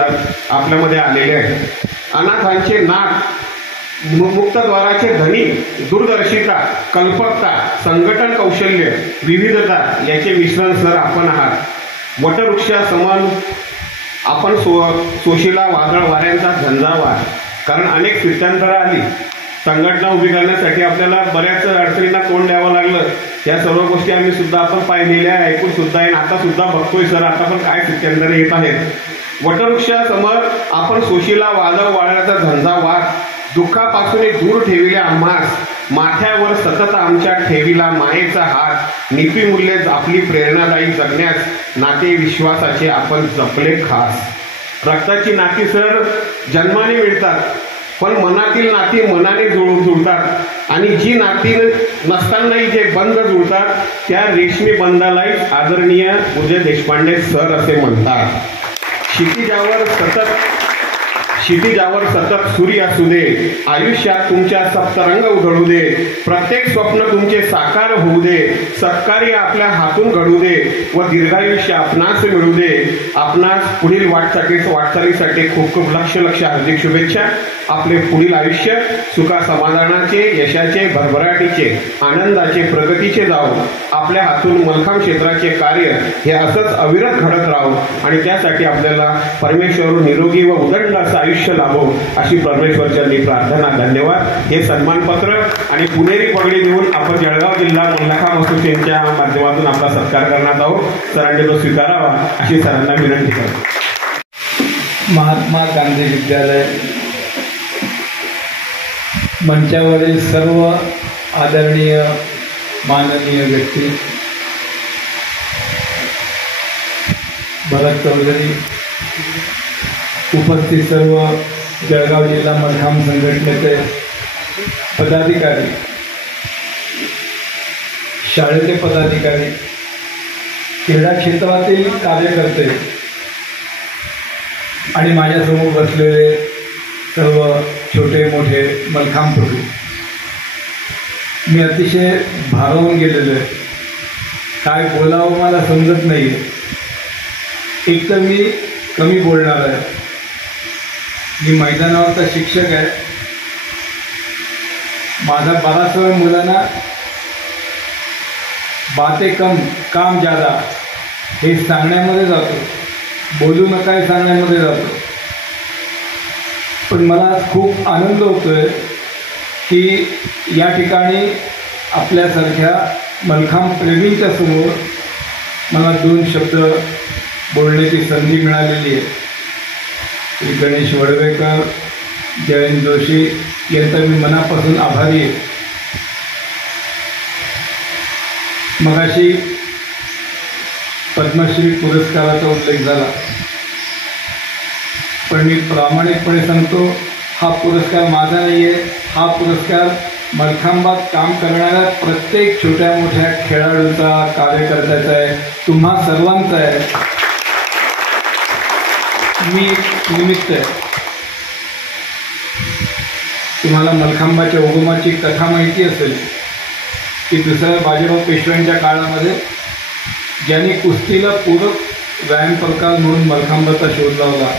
आपल्यामध्ये आलेले आहेत. अनाथांचे नाक, मुक्तद्वाराचे धनी, दूरदर्शिता, कल्पकता, संघटन कौशल्य, विविधता याचे मिश्रण सर आपण आहात. वटवृक्षा समान आपण सोशीला वादळ वाऱ्यांचा झंझावात, कारण अनेक स्थित्यांतरं आली, संघटना उभी करण्यासाठी आपल्याला बऱ्याच अडचणींना तोंड द्यावं लागलं. या सर्व गोष्टी आम्ही सुद्धा आपण पाहिलेल्या आहे, ऐकून सुद्धा आहे, आता सुद्धा बघतोय सर आता पण काय स्थित्यांतरं येत आहेत. वटवृक्षासमोर आपण सोशीला वादळ वाऱ्याचा झंझावात, दुःखापासून दूर ठेविल्या आम्हास, माथ्यावर सतत आमच्या ठेविला मायेचा हात, नीतिमूल्ये आपली प्रेरणादायी जगण्यास, नाते विश्वासाचे आपण जपले खास. रक्ताची नाती सर जन्माने मिळतात, पण मनातील नाती मनाने जुळतात, आणि जी नाती नसतानाही जे बंध जुळतात त्या रेशमी बंधालाही आदरणीय उदय देशपांडे सर असे म्हणतात. क्षितिजावर सतत सूर्य असू दे, आयुष्यात तुमच्या सप्तरंग उधळू दे, प्रत्येक स्वप्न तुमचे साकार होऊ दे, सत्कार्य आपल्या हातून घडू दे व दीर्घायुष्य आपणास मिळू दे. आपणास पुढील वाटचालीसाठी खूप खूप लक्ष हार्दिक शुभेच्छा. आपले पुढील आयुष्य सुखा समाधानाचे, यशाचे, भरभराटीचे, आनंदाचे, प्रगतीचे जावो. आपल्या हातून मल्लखांब क्षेत्राचे कार्य हे असंच अविरत घडत राहो आणि त्यासाठी आपल्याला परमेश्वर निरोगी व उदंड असं आयुष्य लाभो अशी परमेश्वरचरणी प्रार्थना. धन्यवाद. हे सन्मानपत्र आणि पुणेरी पगडी देऊन आपण जळगाव जिल्हा मल्लखांब असोसिएशनच्या माध्यमातून आपला सत्कार करण्यात आहोत. सरांनी तो स्वीकारावा अशी सरांना विनंती करतो. महात्मा गांधी विद्यालय मंचावरील सर्व आदरणीय माननीय व्यक्ती, भरत चौधरी, उपस्थित सर्व जळगाव जिल्हा मल्लखांब संघटनेचे पदाधिकारी, शाळेचे पदाधिकारी, क्रीडा क्षेत्रातील कार्यकर्ते आणि माझ्यासमोर बसलेले सर्व छोटे मोठे मल्लखांबपटू, मी अतिशय भारावून गेलेलो आहे. काय बोलावं मला समजत नाही आहे. एक तर मी कमी बोलणार आहे, मी मैदानावरचा शिक्षक आहे. माझा बराच वेळ मुलांना बातें कम काम ज़्यादा हे सांगण्यामध्ये जातो, बोलू नका हे सांगण्यामध्ये जातो. पण मला खूप आनंद होतोय की या ठिकाणी आपल्यासारख्या मल्लखांब प्रेमींच्या समोर मला 2 शब्द बोलण्याची संधी मिळालेली आहे. श्री गणेश वडवेकर, जयंत जोशी यांचा मी मनापासून आभारी आहे. मगाशी पद्मश्री पुरस्काराचा उल्लेख झाला, पण मी प्रामाणिकपणे सांगतो, हा पुरस्कार माझा नाही आहे. हा पुरस्कार मलखांबात काम करणाऱ्या प्रत्येक छोट्या मोठ्या खेळाडूचा, कार्यकर्त्याचा आहे, तुम्हा सर्वांचा आहे. मी निमित्त आहे. तुम्हाला मलखांबाच्या उगमाची कथा माहिती असेल की दुसऱ्या बाजीराव पेशव्यांच्या काळामध्ये ज्यांनी कुस्तीला पूरक व्यायाम प्रकार म्हणून मलखांबाचा शोध लावला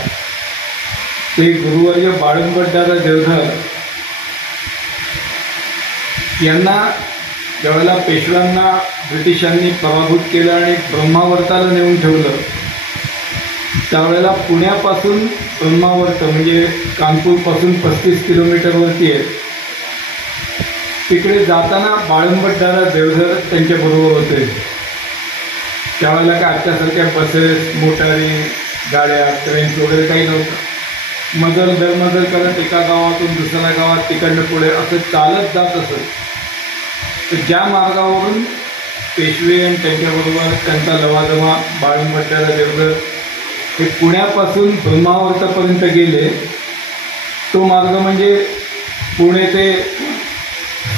ते गुरुवर्य बाळंबटदादा देवधर यांना ज्यावेळेला पेशव्यांना ब्रिटिशांनी पराभूत केलं आणि ब्रह्मावर्ताला नेऊन ठेवलं त्यावेळेला पुण्यापासून ब्रह्मावर्त म्हणजे कानपूरपासून 35 किलोमीटरवरती आहे. तिकडे जाताना बाळंबटदादा देवधर त्यांच्याबरोबर होते. त्यावेळेला काय आजच्यासारख्या बसेस, मोटारी, गाड्या, ट्रेन्स वगैरे काही नव्हतं. मजल दरमजल करत एका गावातून दुसऱ्या गावात तिकडनं पुढे असं चालत जात असत. तर ज्या मार्गावरून पेशवे आणि त्यांच्याबरोबर त्यांचा लवाजमा बाळंबटदादा देवधर हे पुण्यापासून ब्रह्मावर्तापर्यंत गेले तो मार्ग म्हणजे पुणे ते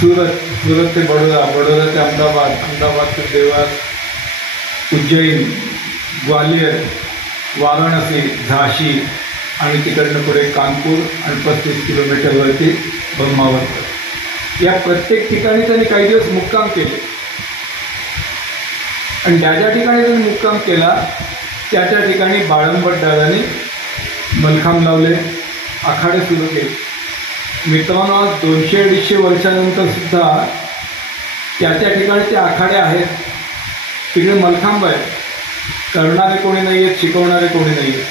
सुरत, सुरत ते बडोदा, बडोदा ते अहमदाबाद, अहमदाबाद ते देवास, उज्जैन, ग्वालियर, वाराणसी, झाशी आणि तिकडनं पुढे कानपूर आणि 35 किलोमीटरवरती ब्रह्मावर्त. या प्रत्येक ठिकाणी त्यांनी काही दिवस मुक्काम केले आणि ज्या ज्या ठिकाणी त्यांनी मुक्काम केला त्या त्या ठिकाणी बाळंबटदादांनी मलखांब लावले, आखाडे सुरू केले. मित्रांनो, आज 200-250 वर्षानंतर सुद्धा त्या त्या ठिकाणी ते आखाडे आहेत. तिकडे मलखांब आहे. करणारे कोणी नाही आहेत, शिकवणारे कोणी नाही आहेत.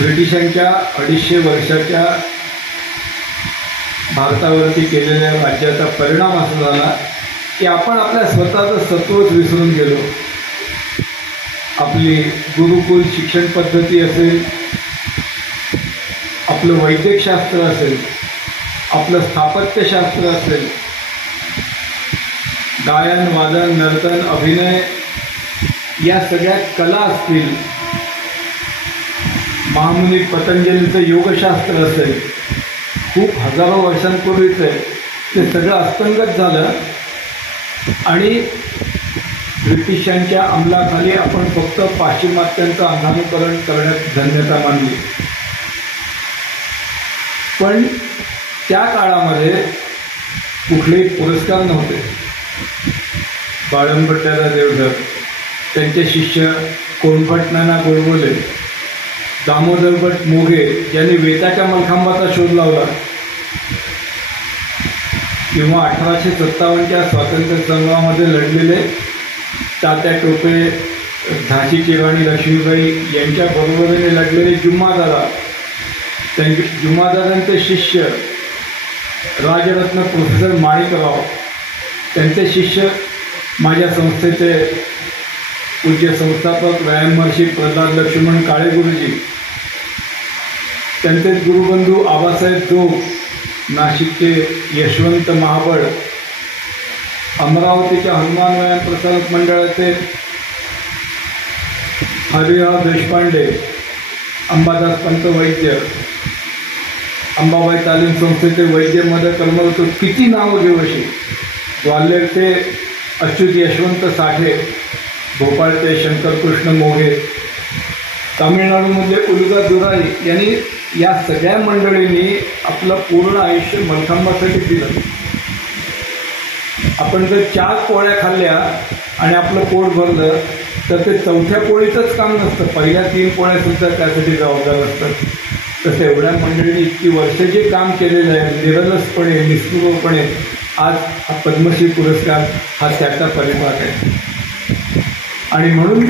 ब्रिटिशांच्या 250 वर्षाच्या भारतावरती केलेल्या राज्याचा परिणाम असा झाला की आपण आपल्या स्वतःचं सत्वच विसरून गेलो. आपली गुरुकुल शिक्षण पद्धती असेल, आपलं वैद्यकशास्त्र असेल, आपलं स्थापत्यशास्त्र असेल, गायन, वादन, नर्तन, अभिनय या सगळ्या कला असतील, महामुनी पतंजलीचं योगशास्त्र असेल, खूप हजारो वर्षांपूर्वीच आहे, ते सगळं अस्तंगत झालं आणि ब्रिटिशांच्या अंमलाखाली आपण फक्त पाश्चिमात्यांचं अंधानुकरण करण्यात धन्यता मानली. पण त्या काळामध्ये कुठलेही पुरस्कार नव्हते. बाळंबटदादा देवधर, त्यांचे शिष्य कोणभट नाना गोडबोले, दामोदर भट मोघे यांनी वेताच्या मलखांबाचा शोध लावला किंवा 1857च्या स्वातंत्र्य संग्रामामध्ये लढलेले तात्या टोपे, झाशीची राणी लक्ष्मीबाई यांच्या बरोबरीने लढलेले जुम्मादादा, जुम्मादादांचे शिष्य राजरत्न प्रोफेसर माणिकराव, त्यांचे शिष्य माझ्या संस्थेचे पूज्य संस्थापक व्यायाममहर्षी प्रल्हाद लक्ष्मण काळे गुरुजी, त्यांचे गुरुबंधू आबासाहेब जोग, नाशिकचे यशवंत महाबळ, अमरावतीच्या हनुमान व्यायाम प्रसारक मंडळाचे हरिराव देशपांडे, अंबादास पंत वैद्य, अंबाबाई तालीम संस्थेचे वैद्य मदत कर्मरत, किती नावं घेऊ अशी. ग्वाल्हेरचे अच्युत यशवंत साठे, भोपाळचे शंकरकृष्ण मोघे, तामिळनाडूमधले उलगा दुराई यांनी या सगळ्या मंडळींनी आपलं पूर्ण आयुष्य मलखांबासाठी दिलं. आपण जर 4 पोळ्या खाल्ल्या आणि आपलं पोट भरलं तर ते 4थ्या पोळीचंच काम नसतं, पहिल्या 3 पोळ्यासुद्धा त्यासाठी जबाबदार असतात. तसं एवढ्या मंडळींनी इतकी वर्ष जे काम केलेलं आहे निरलसपणे, निस्पृहपणे, आज हा पद्मश्री पुरस्कार हा त्याचा परिपाक आहे. आणि म्हणून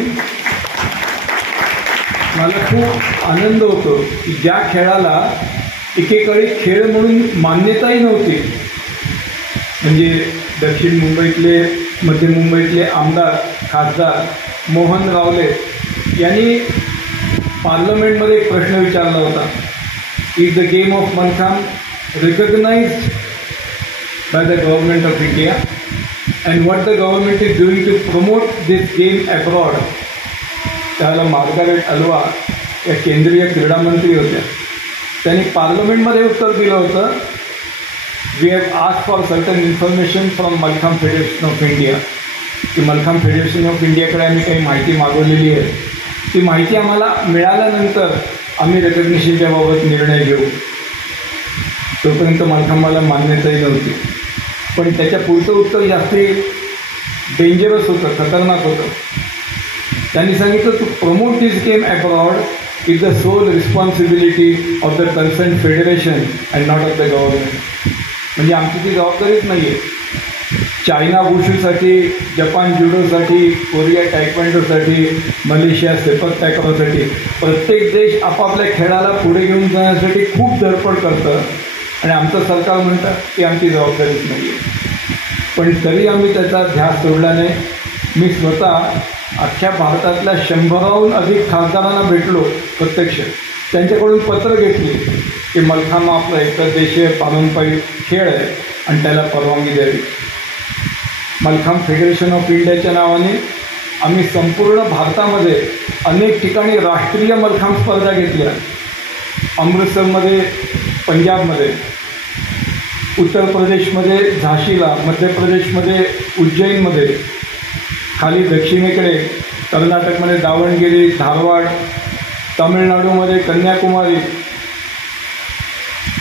मला खूप आनंद होतो की ज्या खेळाला एकेकाळी खेळ म्हणून मान्यताही नव्हती, म्हणजे दक्षिण मुंबईतले, मध्य मुंबईतले आमदार, खासदार मोहन रावले यांनी पार्लमेंटमध्ये एक प्रश्न विचारला होता, is the game of Malkhamb recognised by the government of India and what the government is doing to promote this game abroad. त्याला मार्गारेट अल्वा या केंद्रीय क्रीडा मंत्री होत्या. त्यांनी पार्लमेंटमध्ये उत्तर दिलं होतं we have ask for certain information from Malkhamb federation of India, की मलखांब फेडरेशन ऑफ इंडियाकडे आम्ही काही माहिती मागवलेली आहे. ती माहिती आम्हाला मिळाल्यानंतर आम्ही रेकग्निशनच्या बाबत निर्णय घेऊ. तोपर्यंत मलखांबाला मान्यताही नव्हती. पण त्याच्या पुढचं उत्तर जास्ती डेंजरस होतं, खतरनाक होतं. त्यांनी सांगितलं, to promote this game abroad is the sole responsibility of the concern federation and not of the government. म्हणजे आमची ती जबाबदारीच नाही आहे. चायना वुशूसाठी, जपान जुडोसाठी, कोरिया टायक्वांडोसाठी, मलेशिया सेपक टायक्वांडोसाठी प्रत्येक देश आपापल्या खेळाला पुढे घेऊन जाण्यासाठी खूप धडपड करतं आणि आमचं सरकार म्हणतं की आमची जबाबदारीच नाही आहे. पण तरी आम्ही त्याचा ध्यास सोडला नाही. मी स्वतः अख्ख्या भारतातल्या 100हून अधिक खासदारांना भेटलो प्रत्यक्ष. त्यांच्याकडून पत्र घेतली की मलखांब आपला एकदेशीय पारंपरिक खेळ आहे आणि त्याला परवानगी द्यावी. मलखांब फेडरेशन ऑफ इंडियाच्या नावाने आम्ही संपूर्ण भारतामध्ये अनेक ठिकाणी राष्ट्रीय मलखांब स्पर्धा घेतल्या. अमृतसरमध्ये, पंजाबमध्ये, उत्तर प्रदेशमध्ये झाशीला, मध्य प्रदेशमध्ये उज्जैनमध्ये, खाली दक्षिणेकडे कर्नाटकमध्ये दावणगिरी, धारवाड, तामिळनाडूमध्ये कन्याकुमारी,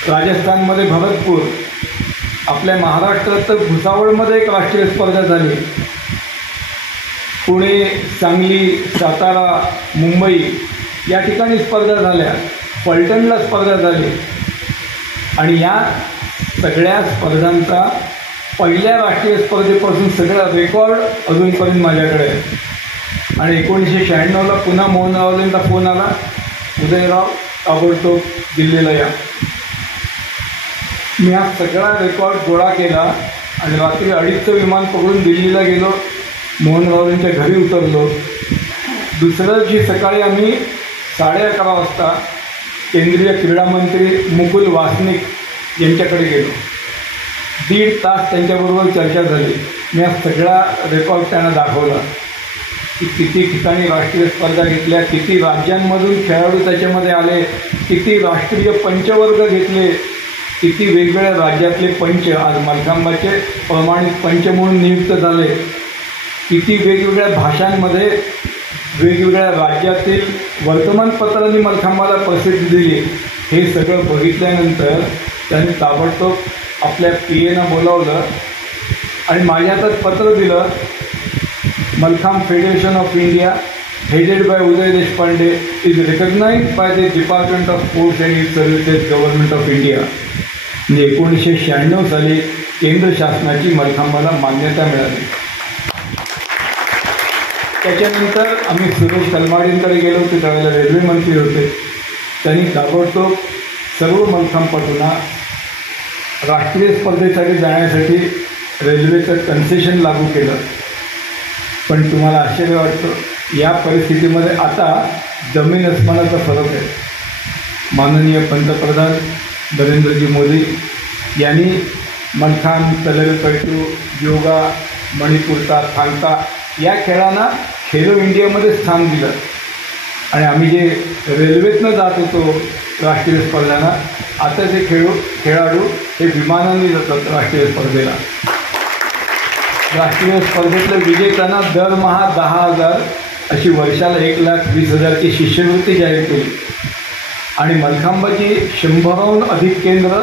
राजस्थानमध्ये भरतपूर, आपल्या महाराष्ट्रात तर भुसावळमध्ये एक राष्ट्रीय स्पर्धा झाली. पुणे, सांगली, सातारा, मुंबई या ठिकाणी स्पर्धा झाल्या. पलटणला स्पर्धा झाली. आणि या सगळ्या स्पर्धांचा पहिल्या राष्ट्रीय स्पर्धेपासून सगळा रेकॉर्ड अजूनपर्यंत माझ्याकडे आहे. आणि 1996ला पुन्हा मोहन रावलेंचा फोन आला, उदयराव ताबडतोब दिल्लीला या. मी हा सगळा रेकॉर्ड गोळा केला आणि रात्री 2:30चं विमान पकडून दिल्लीला गेलो. मोहन रावलेंच्या घरी उतरलो. दुसऱ्या दिवशी सकाळी आम्ही 11:30 वाजता केंद्रीय क्रीडा मंत्री मुकुल वासनिक यांच्याकडे गेलो. 1.5 तास त्यांच्याबरोबर चर्चा झाली. मी हा सगळा रेकॉर्ड त्यांना दाखवला की किती ठिकाणी राष्ट्रीय स्पर्धा घेतल्या, किती राज्यांमधून खेळाडू त्याच्यामध्ये आले, किती राष्ट्रीय पंचवर्ग घेतले, किती वेगवेगळ्या राज्यातले पंच आज मलखांबाचे प्रमाणित पंच म्हणून नियुक्त झाले, किती वेगवेगळ्या भाषांमध्ये वेगवेगळ्या राज्यातील वर्तमानपत्रांनी मलखांबाला प्रसिद्धी दिली. हे सगळं बघितल्यानंतर त्यांनी ताबडतोब आपल्या PAनं बोलावलं आणि माझ्या हातात पत्र दिलं. Malkhamb federation of India headed by Uday Deshpande is recognised by the department of sports and youth services government of India. म्हणजे 1996 साली केंद्र शासनाची मलखांबाला मान्यता मिळाली. त्याच्यानंतर आम्ही सुरेश कलमाडींकडे गेलो होते, त्यावेळेला रेल्वे मंत्री होते. त्यांनी ताबडतोब सर्व मलखांबपटूंना राष्ट्रीय स्पर्धेसाठी जाण्यासाठी रेल्वेचं कन्सेशन लागू केलं. पण तुम्हाला आश्चर्य वाटतं, या परिस्थितीमध्ये आता जमीन अस्मानाचा फरक आहे. माननीय पंतप्रधान नरेंद्रजी मोदी यांनी मलखांब, तलरीपयटू, योगा, मणिपूरचा थांगता या खेळांना खेलो इंडियामध्ये स्थान दिलं. आणि आम्ही जे रेल्वेतनं जात होतो राष्ट्रीय स्पर्धांना, आता ते खेळाडू हे विमानाने जातात राष्ट्रीय स्पर्धेला. राष्ट्रीय स्पर्धेतल्या विजेत्यांना दरमहा 10,000 अशी वर्षाला 1,20,000ची शिष्यवृत्ती जाहीर केली. आणि मलखांबाची 100हून अधिक केंद्र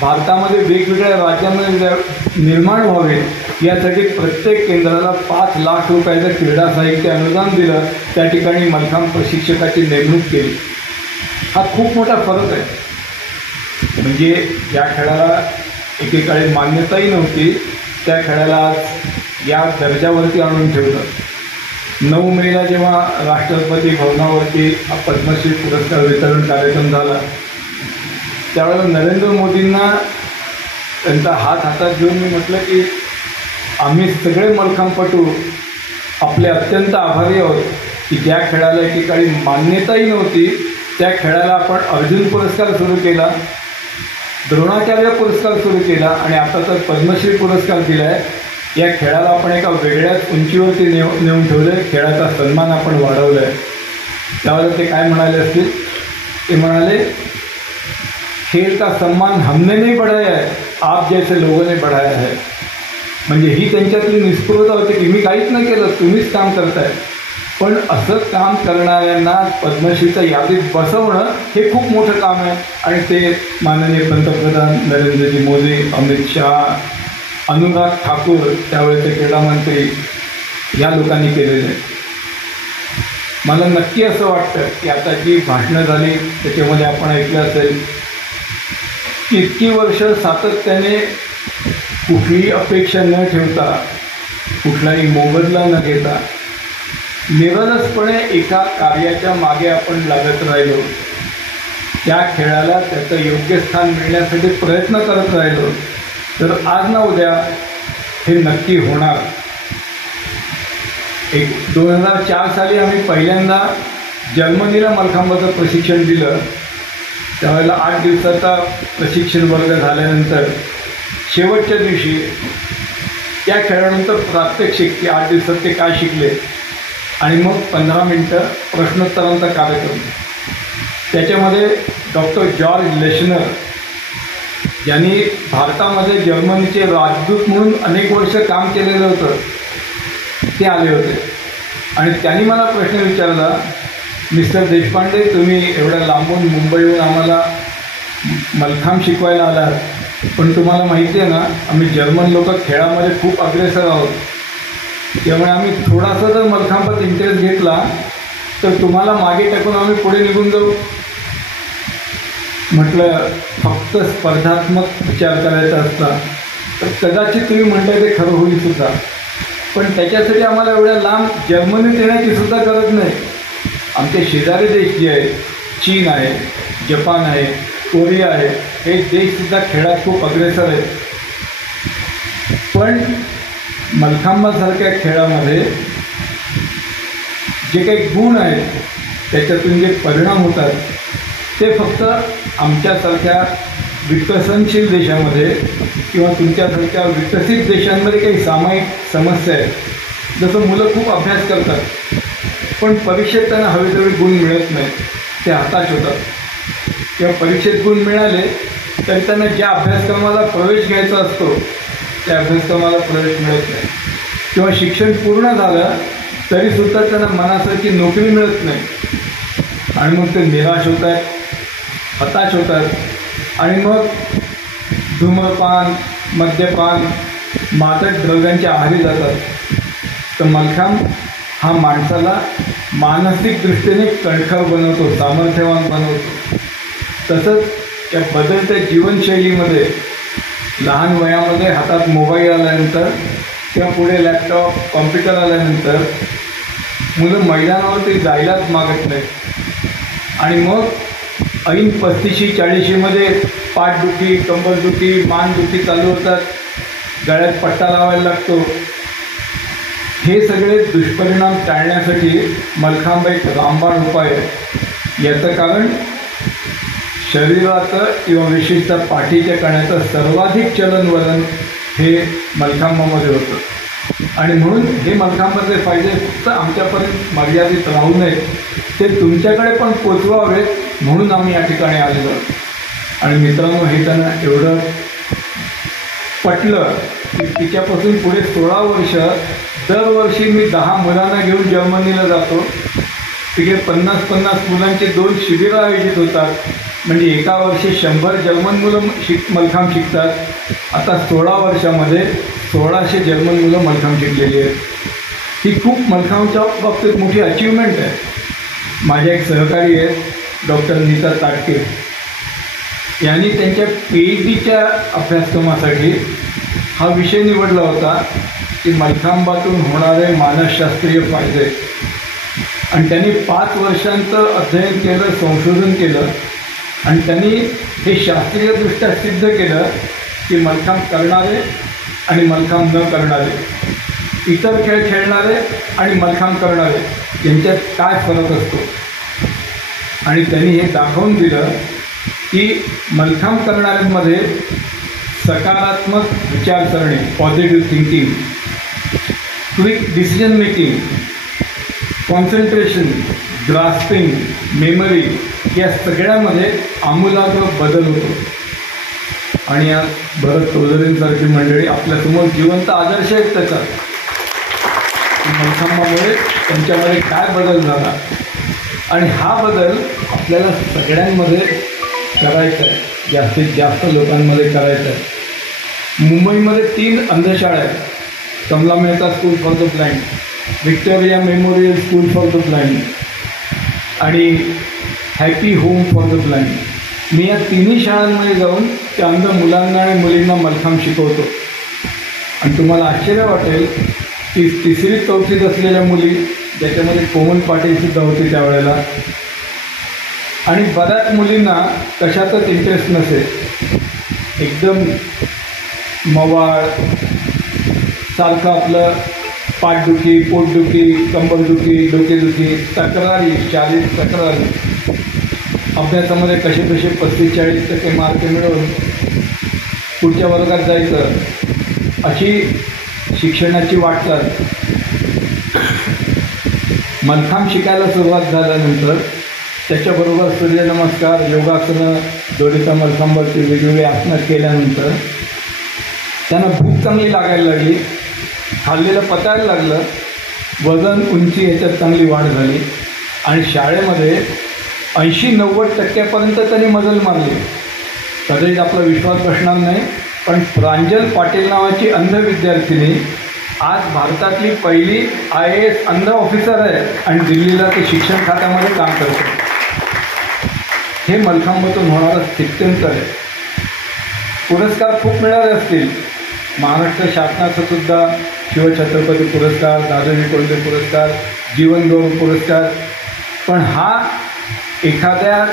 भारतामध्ये वेगवेगळ्या राज्यांमध्ये निर्माण व्हावे यासाठी प्रत्येक केंद्राला 5 लाख रुपयाचं क्रीडा साहित्य अनुदान दिलं. त्या ठिकाणी मलखांब प्रशिक्षकाची नेमणूक केली. हा खूप मोठा फरक आहे. म्हणजे या खेळाला एकेकाळी मान्यताही नव्हती, त्या खेळाला आज या दर्जावरती आणून ठेवलं. 9 मेला जेव्हा राष्ट्रपती भवनावरती पद्मश्री पुरस्कार वितरण कार्यक्रम झाला, त्यावेळेला नरेंद्र मोदींना त्यांचा हात हातात घेऊन मी म्हटलं की आम्ही सगळे मलखांबपटू आपले अत्यंत आभारी आहोत की ज्या खेळाला एकेकाळी मान्यताही नव्हती त्या खेळाला आपण अर्जुन पुरस्कार सुरू केला, द्रोणाचार्य पुरस्कार सुरू केला आणि आता तर पद्मश्री पुरस्कार दिला आहे. या खेळाला आपण एका वेगळ्याच उंचीवरती नेऊन ठेवलं आहे. खेळाचा सन्मान आपण वाढवला आहे. त्यावेळेला ते काय म्हणाले असतील, ते म्हणाले खेल का सम्मान हमने नहीं बढ़ाया है, आप जैसे लोगों ने बढ़ाया है. म्हणजे ही त्यांच्यातली निष्ठुरता होती की मी काहीच नाही केलं, तुम्हीच काम करताय. पण असं काम करणाऱ्यांना पद्मश्रीच्या यादीत बसवणं हे खूप मोठं काम आहे. आणि ते माननीय पंतप्रधान नरेंद्रजी मोदी, अमित शहा, अनुराग ठाकूर, त्यावेळेचे क्रीडा मंत्री, या लोकांनी केलेले आहे. मला नक्की असं वाटतं की आता जी भाषणं झाली त्याच्यामध्ये आपण ऐकलं असेल की इतकी वर्ष सातत्याने कुठलीही अपेक्षा न ठेवता, कुठलाही मोबदला न घेता, निरलसपणे एका कार्याच्या मागे आपण लागत राहिलो, त्या खेळाला त्याचं योग्य स्थान मिळण्यासाठी प्रयत्न करत राहिलो, तर आज ना उद्या हे नक्की होणार. 2004 साली आम्ही पहिल्यांदा जर्मनीला मलखांबाचं प्रशिक्षण दिलं. त्यावेळेला 8 दिवसाचा प्रशिक्षण वर्ग झाल्यानंतर शेवटच्या दिवशी त्या खेळानंतर प्रात्यक्षिक की 8 दिवसात ते काय शिकले आणि मग 15 मिनटं प्रश्नोत्तरांचा कार्यक्रम. त्याच्यामध्ये डॉक्टर जॉर्ज लेशनर यांनी भारतामध्ये जर्मनीचे राजदूत म्हणून अनेक वर्ष काम केलेलं होतं, ते आले होते. आणि त्यांनी मला प्रश्न विचारला, मिस्टर देशपांडे, तुम्ही एवढ्या लांबून मुंबईहून आम्हाला मलखांब शिकवायला आलात, पण तुम्हाला माहिती आहे ना, आम्ही जर्मन लोक खेळामध्ये खूप अग्रेसर आहोत, त्यामुळे आम्ही थोडासा जर मलखांबात इंटरेस्ट घेतला तर तुम्हाला मागे टाकून आम्ही पुढे निघून जाऊ. म्हटलं फक्त स्पर्धात्मक विचार करायचा असता तर कदाचित तुम्ही म्हणताय ते खरं होईल सुद्धा, पण त्याच्यासाठी आम्हाला एवढ्या लांब जर्मनीत येण्याची सुद्धा गरज नाही. आमचे शेजारी देश जे आहेत, चीन आहे, जपान आहे, कोरिया आहे, हे देशसुद्धा खेळात खूप अग्रेसर आहेत. पण मलखांबासारख्या खेळामध्ये जे काही गुण आहेत, त्याच्यातून जे परिणाम होतात, ते फक्त आमच्यासारख्या विकसनशील देशामध्ये किंवा तुमच्यासारख्या विकसित देशांमध्ये काही सामायिक समस्या आहेत. जसं मुलं खूप अभ्यास करतात पण परीक्षेत त्यांना हवे तेवढे गुण मिळत नाहीत, ते हताश होतात. किंवा परीक्षेत गुण मिळाले तरी त्यांना ज्या अभ्यासक्रमाला प्रवेश घ्यायचा असतो त्या अभ्यासक्रमाला प्रवेश मिळत नाही. किंवा शिक्षण पूर्ण झालं तरीसुद्धा त्यांना मनासारखी नोकरी मिळत नाही आणि मग ते निराश होतात, हताश होतात आणि मग धूम्रपान, मद्यपान, मादक द्रव्यांच्या आहारी जातात. तर मलखांब हा माणसाला मानसिक दृष्टीने कणखर बनवतो, सामर्थ्यवान बनवतो. तसंच या बदलत्या जीवनशैलीमध्ये लहान वयामध्ये हातात मोबाईल आल्यानंतर किंवा पुढे लॅपटॉप, कॉम्प्युटर आल्यानंतर मुलं मैदानावरती जायलाच मागत नाही आणि मग ऐन 35-40मध्ये पाठदुखी, कंबरदुखी, मानदुखी चालू होतात, गळ्यात पट्टा लावायला लागतो. हे सगळे दुष्परिणाम टाळण्यासाठी मलखांब एक रामबाण उपाय आहे. याचं कारण शरीराचं किंवा विशेषतः पाठीच्या कण्याचं सर्वाधिक चलनवलन हे मलखांबामध्ये होतं आणि म्हणून हे मलखांबाचे फायदे फक्त आमच्यापर्यंत मर्यादित राहू नयेत, ते तुमच्याकडे पण पोचवावेत म्हणून आम्ही या ठिकाणी आलेलो आहोत. आणि मित्रांनो, हे त्यांना एवढं पटलं की तिच्यापासून पुढे 16 वर्ष दरवर्षी मी 10 मुलांना घेऊन जर्मनीला जातो. तिकडे 50-50 मुलांचे 2 शिबिरं आयोजित होतात. म्हणजे एका वर्षी 100 जर्मन मुलं मलखांब शिकतात. आता 16 वर्षामध्ये 1600 जर्मन मुलं मलखांब शिकलेली आहेत. ही खूप मलखांबच्या बाबतीत मोठी अचीवमेंट आहे. माझ्या एक सहकारी आहेत डॉक्टर नीता ताटके, यांनी त्यांच्या PhDच्या अभ्यासक्रमासाठी हा विषय निवडला होता की मलखांबातून होणारे मानसशास्त्रीय फायदे. आणि त्यांनी 5 वर्षांचं अध्ययन केलं, संशोधन केलं आणि त्यांनी हे शास्त्रीयदृष्ट्या सिद्ध केलं की मलखांब करणारे आणि मलखांब न करणारे, इतर खेळ खेळणारे आणि मलखांब करणारे यांच्यात काय फरक असतो. आणि त्यांनी हे दाखवून दिलं की मलखांब करणाऱ्यांमध्ये सकारात्मक विचारसरणी, positive thinking, quick decision making, concentration, grasping, memory या सगळ्यामध्ये आमूलाग्र बदल होतो. आणि आज भरत चौधरींसारखी मंडळी आपल्यासमोर जिवंत आदर्श आहेत त्याचा. मलखांबामुळे त्यांच्यामध्ये काय बदल झाला आणि हा बदल आपल्याला सगळ्यांमध्ये करायचा आहे, जास्तीत जास्त लोकांमध्ये करायचा आहे. मुंबईमध्ये 3 अंधशाळा आहेत. Kamla Mehta school for the blind, Victoria memorial school for the blind आणि happy home for the blind. मी या 3ही शाळांमध्ये जाऊन त्या अंध मुलांना आणि मुलींना मलखांब शिकवतो. आणि तुम्हाला आश्चर्य वाटेल की 3री-4थीत असलेल्या मुली, ज्याच्यामध्ये कोमल पाटीलसुद्धा होती त्यावेळेला, आणि बऱ्याच मुलींना कशातच इंटरेस्ट नसेल, एकदम मवाळ सारखं आपलं पाठदुखी, पोटदुखी, कंबरदुखी, डोकेदुखी, तक्रारी, शारीरिक तक्रारी, अभ्यासामध्ये कसे 35-40% मार्क मिळवून पुढच्या वर्गात जायचं, अशी शिक्षणाची वाटचाल. मलखांब शिकायला सुरुवात झाल्यानंतर त्याच्याबरोबर सूर्यनमस्कार, योगासनं, दोरीचा मलखांबाची वेगवेगळी आसनं केल्यानंतर त्यांना भूक चांगली लागायला लागली, खाल्लेलं पचायला लागलं, वजन, उंची याच्यात चांगली वाढ झाली आणि शाळेमध्ये 80-90% त्यांनी मजल मारली. कदाचित आपला विश्वास बसणार नाही, पण प्रांजल पाटील नावाची अंध विद्यार्थिनी आज भारतातली पहिली IAS अंध ऑफिसर आहे आणि दिल्लीला ते शिक्षण खात्यामध्ये काम करते. हे मलखांबातून होणारं स्थित्यंतर आहे. पुरस्कार खूप मिळाले असतील. महाराष्ट्र शासनाचा सुद्धा शिवछत्रपती पुरस्कार, दादोजी कोंडके पुरस्कार, जीवनगौरव पुरस्कार, पण हा एखाद्या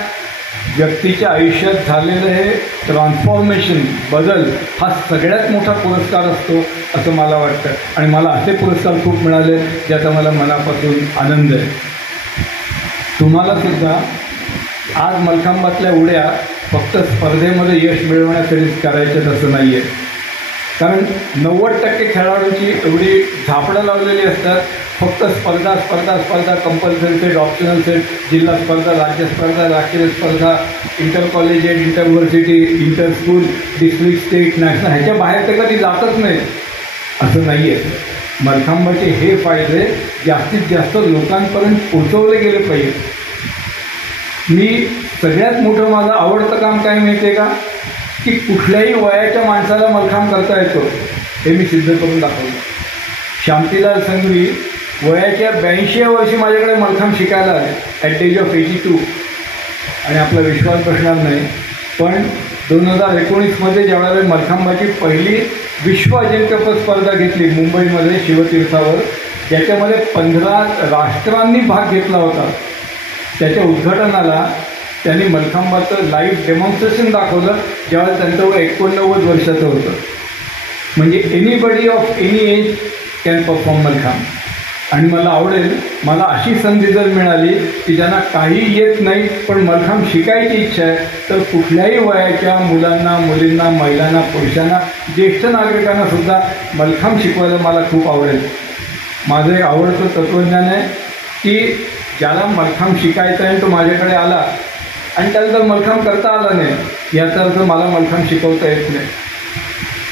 व्यक्तीच्या आयुष्यात झालेलं हे ट्रान्सफॉर्मेशन, बदल, हा सगळ्यात मोठा पुरस्कार असतो असं मला वाटतं. आणि मला असे पुरस्कार खूप मिळाले ज्याचा मला मनापासून आनंद आहे. तुम्हालासुद्धा आज मलखांबातल्या उड्या फक्त स्पर्धेमध्ये यश मिळवण्यासाठीच करायच्यात असं नाही आहे. कारण 90% खेळाडूंची एवढी झापडं लावलेली असतात. फक्त स्पर्धा स्पर्धा स्पर्धा, कंपल्सरी सेट, ऑप्शनल सेट, जिल्हा स्पर्धा, राज्य स्पर्धा, राष्ट्रीय स्पर्धा, inter collegiate, interversity, inter school, district, state, national, ह्याच्या बाहेर ते कधी जातच नाही असं नाही आहे. मलखांबाचे हे फायदे जास्तीत जास्त लोकांपर्यंत पोचवले गेले पाहिजे. मी सगळ्यात मोठं माझं आवडतं काम काय माहिती आहे का, की कुठल्याही वयाच्या माणसाला मलखांब करता येतो हे मी सिद्ध करून दाखवलं. शांतीलाल संघवी वयाच्या 82व्या वर्षी माझ्याकडे मलखांब शिकायला आले, ॲट द एज ऑफ 82. आणि आपला विश्वास बसणार नाही, पण 2019मध्ये ज्यावेळेला मलखांबाची पहिली विश्व अजिंक्यपद स्पर्धा घेतली मुंबईमध्ये शिवतीर्थावर, ज्याच्यामध्ये 15 राष्ट्रांनी भाग घेतला होता, त्याच्या उद्घाटनाला त्यांनी मलखांबाचं लाईव्ह डेमॉन्स्ट्रेशन दाखवलं ज्यावेळेला त्यांचं वय 89 वर्षाचं होतं. म्हणजे anybody of any age can perform Malkhamb. आणि मला आवडेल, मला अशी संधी जर मिळाली की ज्यांना काही येत नाही पण मलखांब शिकायची इच्छा आहे, तर कुठल्याही वयाच्या मुलांना, मुलींना, महिलांना, पुरुषांना, ज्येष्ठ नागरिकांना सुद्धा मलखांब शिकवायला मला खूप आवडेल. माझं एक आवडतं तत्त्वज्ञान आहे की ज्याला मलखांब शिकायचं आहे तो माझ्याकडे आला आणि त्याला जर मलखांब करता आला नाही याचा अर्थ मला मलखांब शिकवता येत नाही.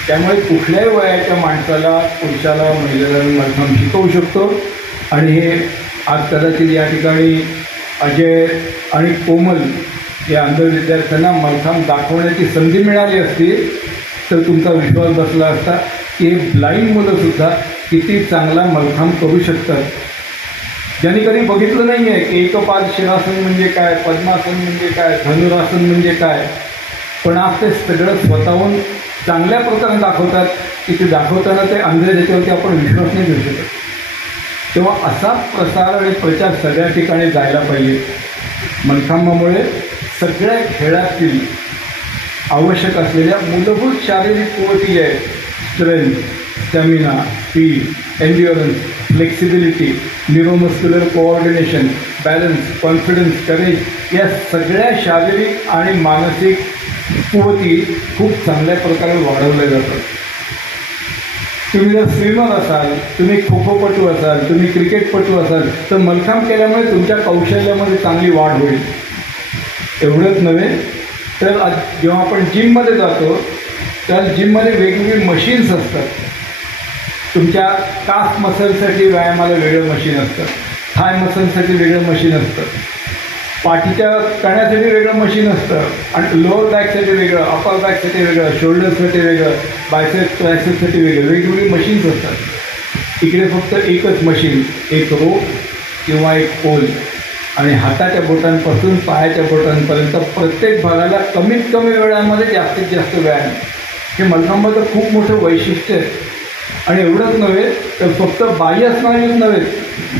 त्यामुळे कुठल्याही वयाच्या माणसाला, पुरुषाला, महिलेला मी मलखांब शिकवू शकतो. आणि हे आज कदाचित या ठिकाणी अजय आणि कोमल या अंध विद्यार्थ्यांना मलखांब दाखवण्याची संधी मिळाली असती तर तुमचा विश्वास बसला असता की हे ब्लाइंड मुलंसुद्धा किती चांगला मलखांब करू शकतात. ज्यांनी कधी बघितलं नाही आहे की एकपाद शिरासन म्हणजे काय, पद्मासन म्हणजे काय, धनुरासन म्हणजे काय, पण आज ते सगळं स्वतःहून चांगल्या प्रकारे दाखवतात की ते दाखवताना ते अंधे त्याच्यावरती आपण विश्वास नाही घेऊ शकत. तेव्हा असा प्रसार आणि प्रचार सगळ्या ठिकाणी जायला पाहिजे. मलखांबामुळे सगळ्या खेळातील आवश्यक असलेल्या मूलभूत शारीरिक कुवती ज्या आहेत, strength, stamina, speed, endurance, flexibility, neuromuscular coordination, balance, confidence, courage, या सगळ्या शारीरिक आणि मानसिक कुवती खूप चांगल्या प्रकारे वाढवल्या जातात. तुम्ही जर स्विमर असाल, तुम्ही खो खोपटू असाल, तुम्ही क्रिकेटपटू असाल, तर मलखांब केल्यामुळे तुमच्या कौशल्यामध्ये चांगली वाढ होईल. एवढंच नव्हे तर जेव्हा आपण जिममध्ये जातो तर जिममध्ये वेगवेगळी मशीन्स असतात. तुमच्या काफ मसलसाठी व्यायामाला वेगळं मशीन असतं, थाय मसलसाठी वेगळं मशीन असतं, पाठीच्या कण्यासाठी वेगळं मशीन असतं, आणि लोअर बॅकसाठी वेगळं, अपर बॅकसाठी वेगळं, शोल्डरसाठी वेगळं, बायसेप ट्रायसेपसाठी वेगळं, वेगवेगळी मशीन्स असतात. इकडे फक्त एकच मशीन, एक रोप किंवा एक पोल, आणि हाताच्या बोटांपासून पायाच्या बोटांपर्यंत प्रत्येक भागाला कमीत कमी वेळामध्ये जास्तीत जास्त व्यायाम. हे मलखांबाचं खूप मोठं वैशिष्ट्य आहे. आणि एवढंच नव्हे तर फक्त बाह्य स्नायूच नव्हे,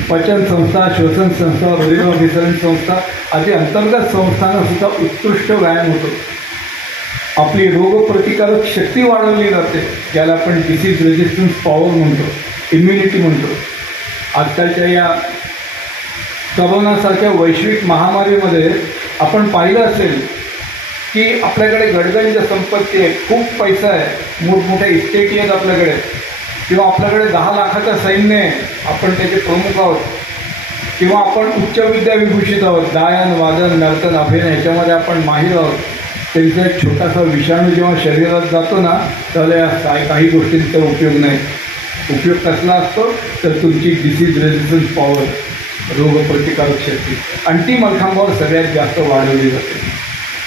पचन संस्था, श्वसन संस्था, हृदयाभिसरण संस्था आदी अंतर्गत संस्थांनासुद्धा उत्कृष्ट व्यायाम होतो. आपली रोगप्रतिकारक शक्ती वाढवली जाते, ज्याला आपण डिसीज रेजिस्टन्स पॉवर म्हणतो, इम्युनिटी म्हणतो. आजकालच्या या कोरोनासारख्या वैश्विक महामारीमध्ये आपण पाहिलं असेल की आपल्याकडे गडगंज संपत्ती आहे, खूप पैसा आहे, मोठमोठ्या इस्टेटी आहेत आपल्याकडे, किंवा आपल्याकडे 10 लाखाचं सैन्य आहे, आपण त्याचे प्रमुख आहोत, किंवा आपण उच्च विद्याविभूषित आहोत, गायन, वादन, नर्तन, अभिनय ह्याच्यामध्ये आपण माहीर आहोत. त्यांचा एक छोटासा विषाणू जेव्हा शरीरात जातो ना, त्याला काही गोष्टींचा उपयोग नाही. उपयोग कसला असतो तर तुमची डिसीज रेजिस्टन्स पॉवर, रोगप्रतिकारक शक्ती, आणि ती मलखांबावर सगळ्यात जास्त वाढवली जाते.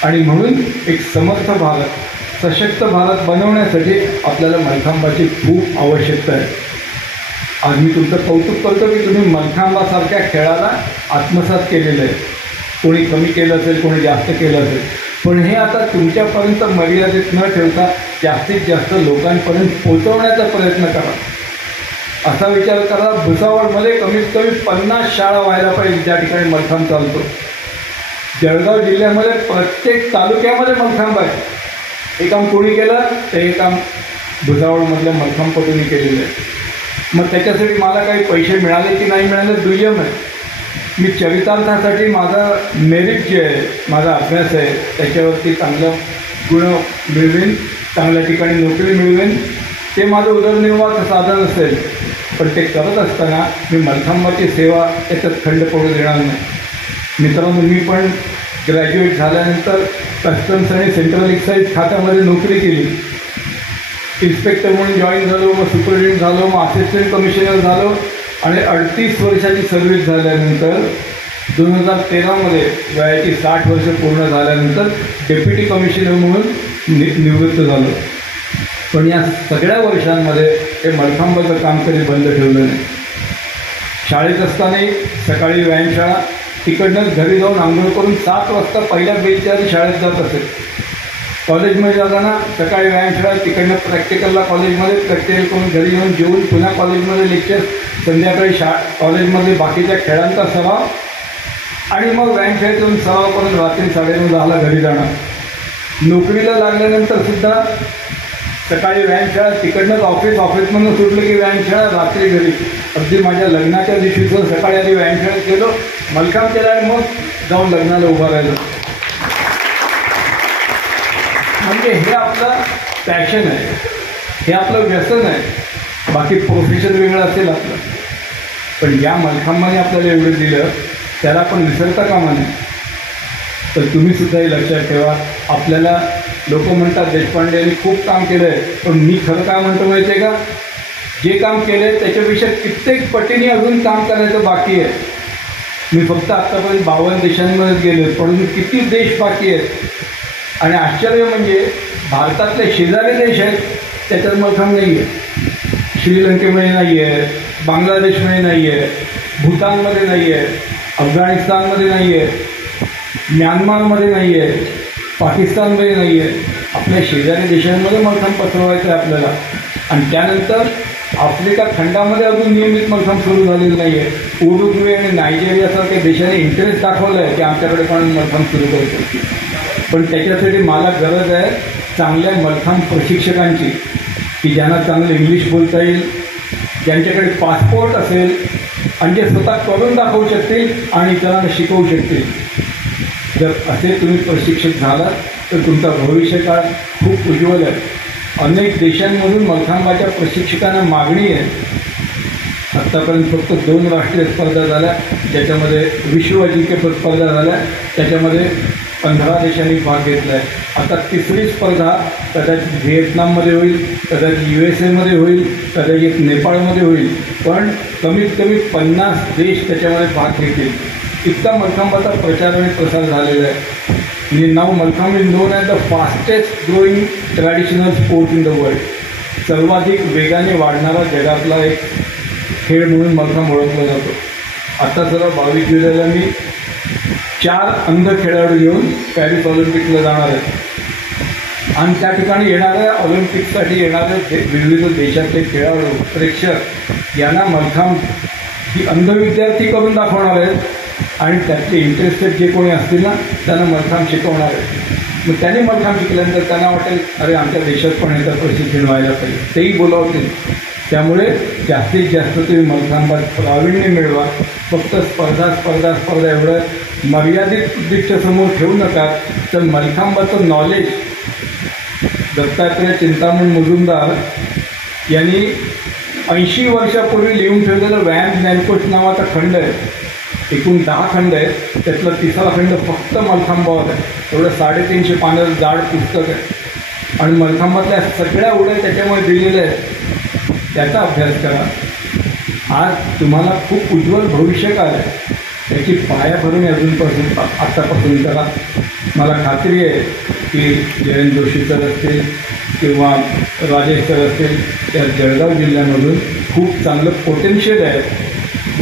आणि म्हणून एक समर्थ भारत, सशक्त भारत बनवण्यासाठी आपल्याला मलखांबाची खूप आवश्यकता आहे. आज मी तुमचं कौतुक करतो की तुम्ही मलखांबासारख्या खेळाला आत्मसात केलेलं आहे. कोणी कमी केलं असेल, कोणी जास्त केलं असेल, पण हे आता तुमच्यापर्यंत मर्यादित न ठेवता जास्तीत जास्त लोकांपर्यंत पोहोचवण्याचा प्रयत्न करा. असा विचार करा, भुसावळमध्ये कमीत कमी 50 शाळा व्हायला पाहिजे ज्या ठिकाणी मलखांब चालतो. जळगाव जिल्ह्यामध्ये प्रत्येक तालुक्यामध्ये मलखांब आहे. हे काम कोणी केलं तर हे काम भुसावळमधल्या मलखांबपटूंनी केलेलं आहे. मग त्याच्यासाठी मला काही पैसे मिळाले की नाही मिळाले दुय्यम आहे. मी चरितार्थासाठी माझं मेरिट जे आहे, माझा अभ्यास आहे, त्याच्यावरती चांगलं गुण मिळवेन, चांगल्या ठिकाणी नोकरी मिळवेन, ते माझं उदरनिर्वाहाचं साधन असेल. पण ते करत असताना मी मलखांबाची सेवा याच्यात खंड पडू देणार नाही. मित्रांनो, मी पण ग्रॅज्युएट झाल्यानंतर कस्टम्स आणि सेंट्रल एक्साईज खात्यामध्ये नोकरी केली. इन्स्पेक्टर म्हणून जॉईन झालो, मग सुपरिटेंडेंट झालो, मग असिस्टंट कमिशनर झालो, आणि 38 वर्षाची सर्व्हिस झाल्यानंतर 2013मध्ये वयाची 60 वर्ष पूर्ण झाल्यानंतर डेप्युटी कमिशनर म्हणून निवृत्त झालो. पण या सगळ्या वर्षांमध्ये हे मलखांबाचं काम कधी बंद ठेवलं नाही. शाळेत असतानाही सकाळी व्यायामशाळा, तिकडनंच घरी जाऊन आंघोळ करून 7 वाजता पहिल्या बेलच्या आधी शाळेत जात असेल. कॉलेजमध्ये जाताना सकाळी व्यायामशाळा, तिकडनं प्रॅक्टिकलला कॉलेजमध्ये, प्रॅक्टिकल करून घरी येऊन जेवून पुन्हा कॉलेजमध्ये लेक्चर, संध्याकाळी कॉलेजमध्ये बाकीच्या खेळांचा सराव, आणि मग व्यायामशाळेत येऊन सराव करून रात्री 9:30-10ला घरी जाणार. नोकरीला लागल्यानंतर सुद्धा सकाळी व्यायामशाळा, तिकडनंच ऑफिसमधून सुटलं की व्यायामशाळा, रात्री घरी. अगदी माझ्या लग्नाच्या दिवशीचं सकाळी आधी व्यायामशाळेत गेलो, मलखांब केला, आणि मग जाऊन लग्नाला उभा राहिलो. म्हणजे हे आपलं पॅशन आहे, हे आपलं व्यसन आहे. बाकी प्रोफेशन वेगळं असेल आपलं, पण या मलखांबाने आपल्याला एवढं दिलं त्याला आपण विसरता कामा नये. तर तुम्ही सुद्धा हे लक्षात ठेवा. आपल्याला लोक म्हणतात देशपांडे यांनी खूप काम केलं आहे, पण मी खरं काय म्हणतो माहिती आहे का, जे काम केलं आहे त्याच्यापेक्षा कित्येक पटीने अजून काम करायचं बाकी आहे. मी फक्त आत्तापर्यंत 52 देशांमध्येच गेलो, पण किती देश बाकी आहेत. आणि आश्चर्य म्हणजे भारतातले शेजारी देश आहेत त्याच्यात मलखांब नाही आहे. श्रीलंकेमध्ये नाही आहे, बांगलादेशमध्ये नाही आहे, भूतानमध्ये नाही आहे, अफगाणिस्तानमध्ये नाही आहे, म्यानमारमध्ये नाही आहे, पाकिस्तानमध्ये नाही आहे. आपल्या शेजारी देशांमध्ये मलखांब पसरवायचं आहे आपल्याला. आणि त्यानंतर आफ्रिका खंडामध्ये अजून नियमित मलखांब सुरू झालेलं नाही आहे. उरुग्वे आणि नायजेरियासारख्या देशाने इंटरेस्ट दाखवलं आहे की आमच्याकडे पण मलखांब सुरू करायचं. पण त्याच्यासाठी मला गरज आहे चांगल्या मलखांब प्रशिक्षकांची, की ज्यांना चांगलं इंग्लिश बोलता येईल, ज्यांच्याकडे पासपोर्ट असेल, आणि जे स्वतः करून दाखवू शकतील आणि इतरांना शिकवू शकतील. जर असे तुम्ही प्रशिक्षक झालात तर तुमचा भविष्यकाळ खूप उज्ज्वल आहे. अनेक देशांमधून मलखांबाच्या प्रशिक्षकांना मागणी आहे. आत्तापर्यंत फक्त 2 राष्ट्रीय स्पर्धा झाल्या, ज्याच्यामध्ये विश्व अजिंक्यपद स्पर्धा झाल्या, त्याच्यामध्ये 15 देशांनी भाग घेतला आहे. आता 3री स्पर्धा कदाचित व्हिएतनाममध्ये होईल, कदाचित USA होईल, कदाचित नेपाळमध्ये होईल, पण कमीत कमी 50 देश त्याच्यामध्ये भाग घेतील. इतका मलखांबाचा प्रचार आणि प्रसार झालेला आहे. म्हणजे नाव mallakhamb is known as the fastest growing traditional sport in the world. सर्वाधिक वेगाने वाढणारा जगातला एक खेळ म्हणून मलखांब ओळखला जातो. आता जरा 22 जुलैला मी 4 अंध खेळाडू घेऊन पॅरिस ऑलिम्पिकला जाणार आहे आणि त्या ठिकाणी येणाऱ्या ऑलिम्पिकसाठी येणारे विविध देशातले खेळाडू प्रेक्षक यांना मलखांब ही अंध विद्यार्थी करून दाखवणार आहेत आणि त्यातले इंटरेस्टेड जे कोणी असतील ना त्यांना मलखांब शिकवणार आहेत. मग त्याने मलखांब शिकल्यानंतर त्यांना वाटेल अरे आमच्या देशात पण याचं प्रशिक्षण व्हायला पाहिजे, तेही बोलावतील. त्यामुळे जास्तीत जास्त तुम्ही मलखांबात प्रावीण्य मिळवा. फक्त स्पर्धा एवढं मर्यादित उद्दिष्ट समोर ठेवू नका. तर मलखांबाचं नॉलेज दत्तात्रय चिंतामण मुजुमदार यांनी 80 वर्षापूर्वी लिहून ठेवलेलं व्यायाम ज्ञानकोश नावाचा खंड आहे. एकूण 10 खंड आहेत, त्यातला 3रा खंड फक्त मलखांबावर आहे. एवढं 350 पानाचं जाड पुस्तक आहे आणि मलखांबातल्या सगळ्या उड्या त्याच्यामुळे दिलेल्या आहेत. त्याचा अभ्यास करा. आज तुम्हाला खूप उज्ज्वल भविष्य काळ आहे, त्याची पायाभरणी अजूनपासून आत्तापासून करा. मला खात्री आहे की जयंत जोशी सर असतील किंवा राजेश सर असतील, त्या जळगाव जिल्ह्यामधून खूप चांगलं पोटेन्शियल आहे.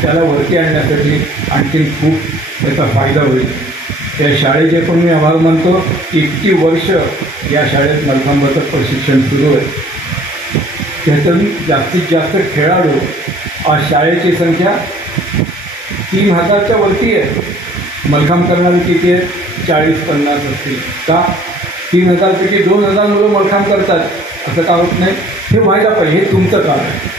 त्याला वरती आणण्यासाठी आणखी खूप त्याचा फायदा होईल. त्या शाळेचे पण मी आभार मानतो. 21 वर्ष या शाळेत मलखांबाचं प्रशिक्षण सुरू आहे. त्यातून जास्तीत जास्त खेळाडू, आज शाळेची संख्या 3000च्या वरती आहे. मलखांब करणारे किती आहेत? 40-50 असतील. का 3000पैकी 2000 मुलं मलखांब करतात असं का होत नाही? हे व्हायला पाहिजे. हे तुमचं काम आहे.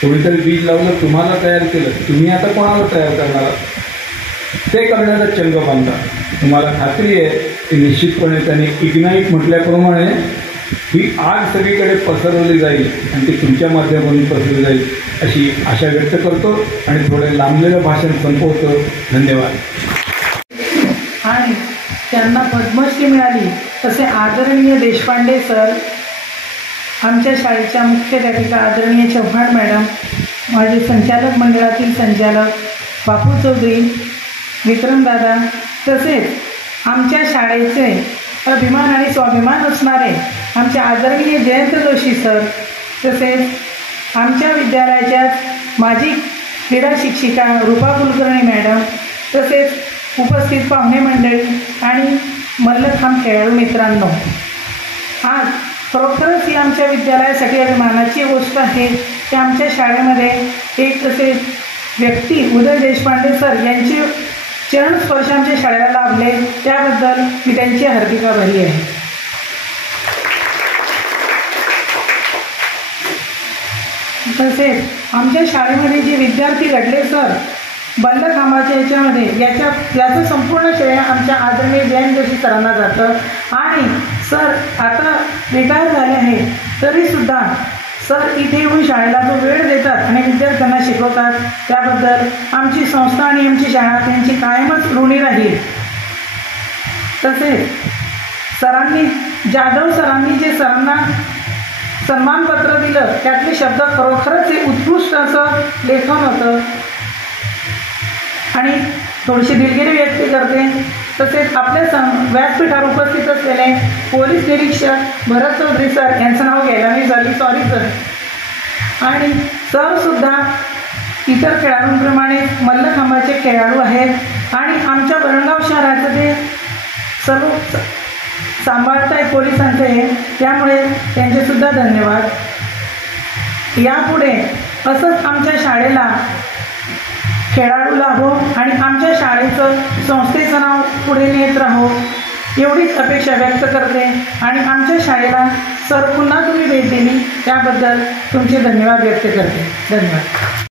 कोणीतरी बीज लावलं, तुम्हाला तयार केलं, तुम्ही आता कोणाला तयार करणार आहात? ते करण्याचा चंग बांधा. तुम्हाला खात्री आहे की निश्चितपणे त्यांनी इग्नाईट म्हटल्याप्रमाणे ही आग सगळीकडे पसरवली जाईल आणि ती तुमच्या माध्यमातून पसरवली जाईल अशी आशा व्यक्त करतो आणि थोडे लांबलेलं भाषण संपवतो. धन्यवाद. आणि त्यांना पद्मश्री मिळाली तसे आदरणीय देशपांडे सर, आमच्या शाळेच्या मुख्याध्यापिका आदरणीय चव्हाण मॅडम, माझे संचालक मंडळातील संचालक बापू चौधरी, विक्रमदादा, तसेच आमच्या शाळेचे अभिमान आणि स्वाभिमान असणारे आमचे आदरणीय जयंत जोशी सर, तसेच आमच्या विद्यालयाच्या माजी क्रीडा शिक्षिका रूपा कुलकर्णी मॅडम, तसेच उपस्थित पाहुणे मंडळी आणि मल्लखांब खेळाडू मित्रांनो, आज खरोखरच ही आमच्या विद्यालयासाठी अभिमानाची गोष्ट आहे की आमच्या शाळेमध्ये एक तसे व्यक्ती उदय देशपांडे सर यांचे चरणस्पर्श आमच्या शाळेला लाभले. त्याबद्दल मी त्यांची हार्दिक आभारी आहे. तसेच आमच्या शाळेमध्ये जे विद्यार्थी घडले सर मल्लखांबाच्या याच्यामध्ये याचं संपूर्ण श्रेय आमच्या आदरणीय जयंत जोशी सरांना जातं. आणि सर आता रिटायर झाले आहे तरीसुद्धा सर इथे येऊन शाळेला जो वेळ देतात आणि विद्यार्थ्यांना शिकवतात, त्याबद्दल आमची संस्था आणि आमची शाळा त्यांची कायमच ऋणी राहील. तसेच सरांनी जाधव सरांनी जे सरांना सन्मानपत्र दिलं त्यातले शब्द खरोखरच हे उत्कृष्ट असं लेखन होतं आणि थोडीशी दिलगिरी व्यक्त करते. तसेच आपल्या व्यासपीठावर उपस्थित असलेले पोलीस निरीक्षक भरत चौधरी सर यांचं नाव घ्यायला मी सॉरी सर. आणि सरसुद्धा इतर खेळाडूंप्रमाणे मल्लखांबाचे खेळाडू आहेत आणि आमच्या वरणगाव शहराचं ते सर्व सांभाळत आहे पोलिसांचे हे, त्यामुळे त्यांचेसुद्धा धन्यवाद. यापुढे असंच आमच्या शाळेला खेळाडू लाभो आणि आमच्या शाळेचं संस्थेचं नाव पुढे नेत राहो एवढीच अपेक्षा व्यक्त करते. आणि आमच्या शाळेला सर पुन्हा तुम्ही भेट दिली त्याबद्दल तुमचे धन्यवाद व्यक्त करते. धन्यवाद.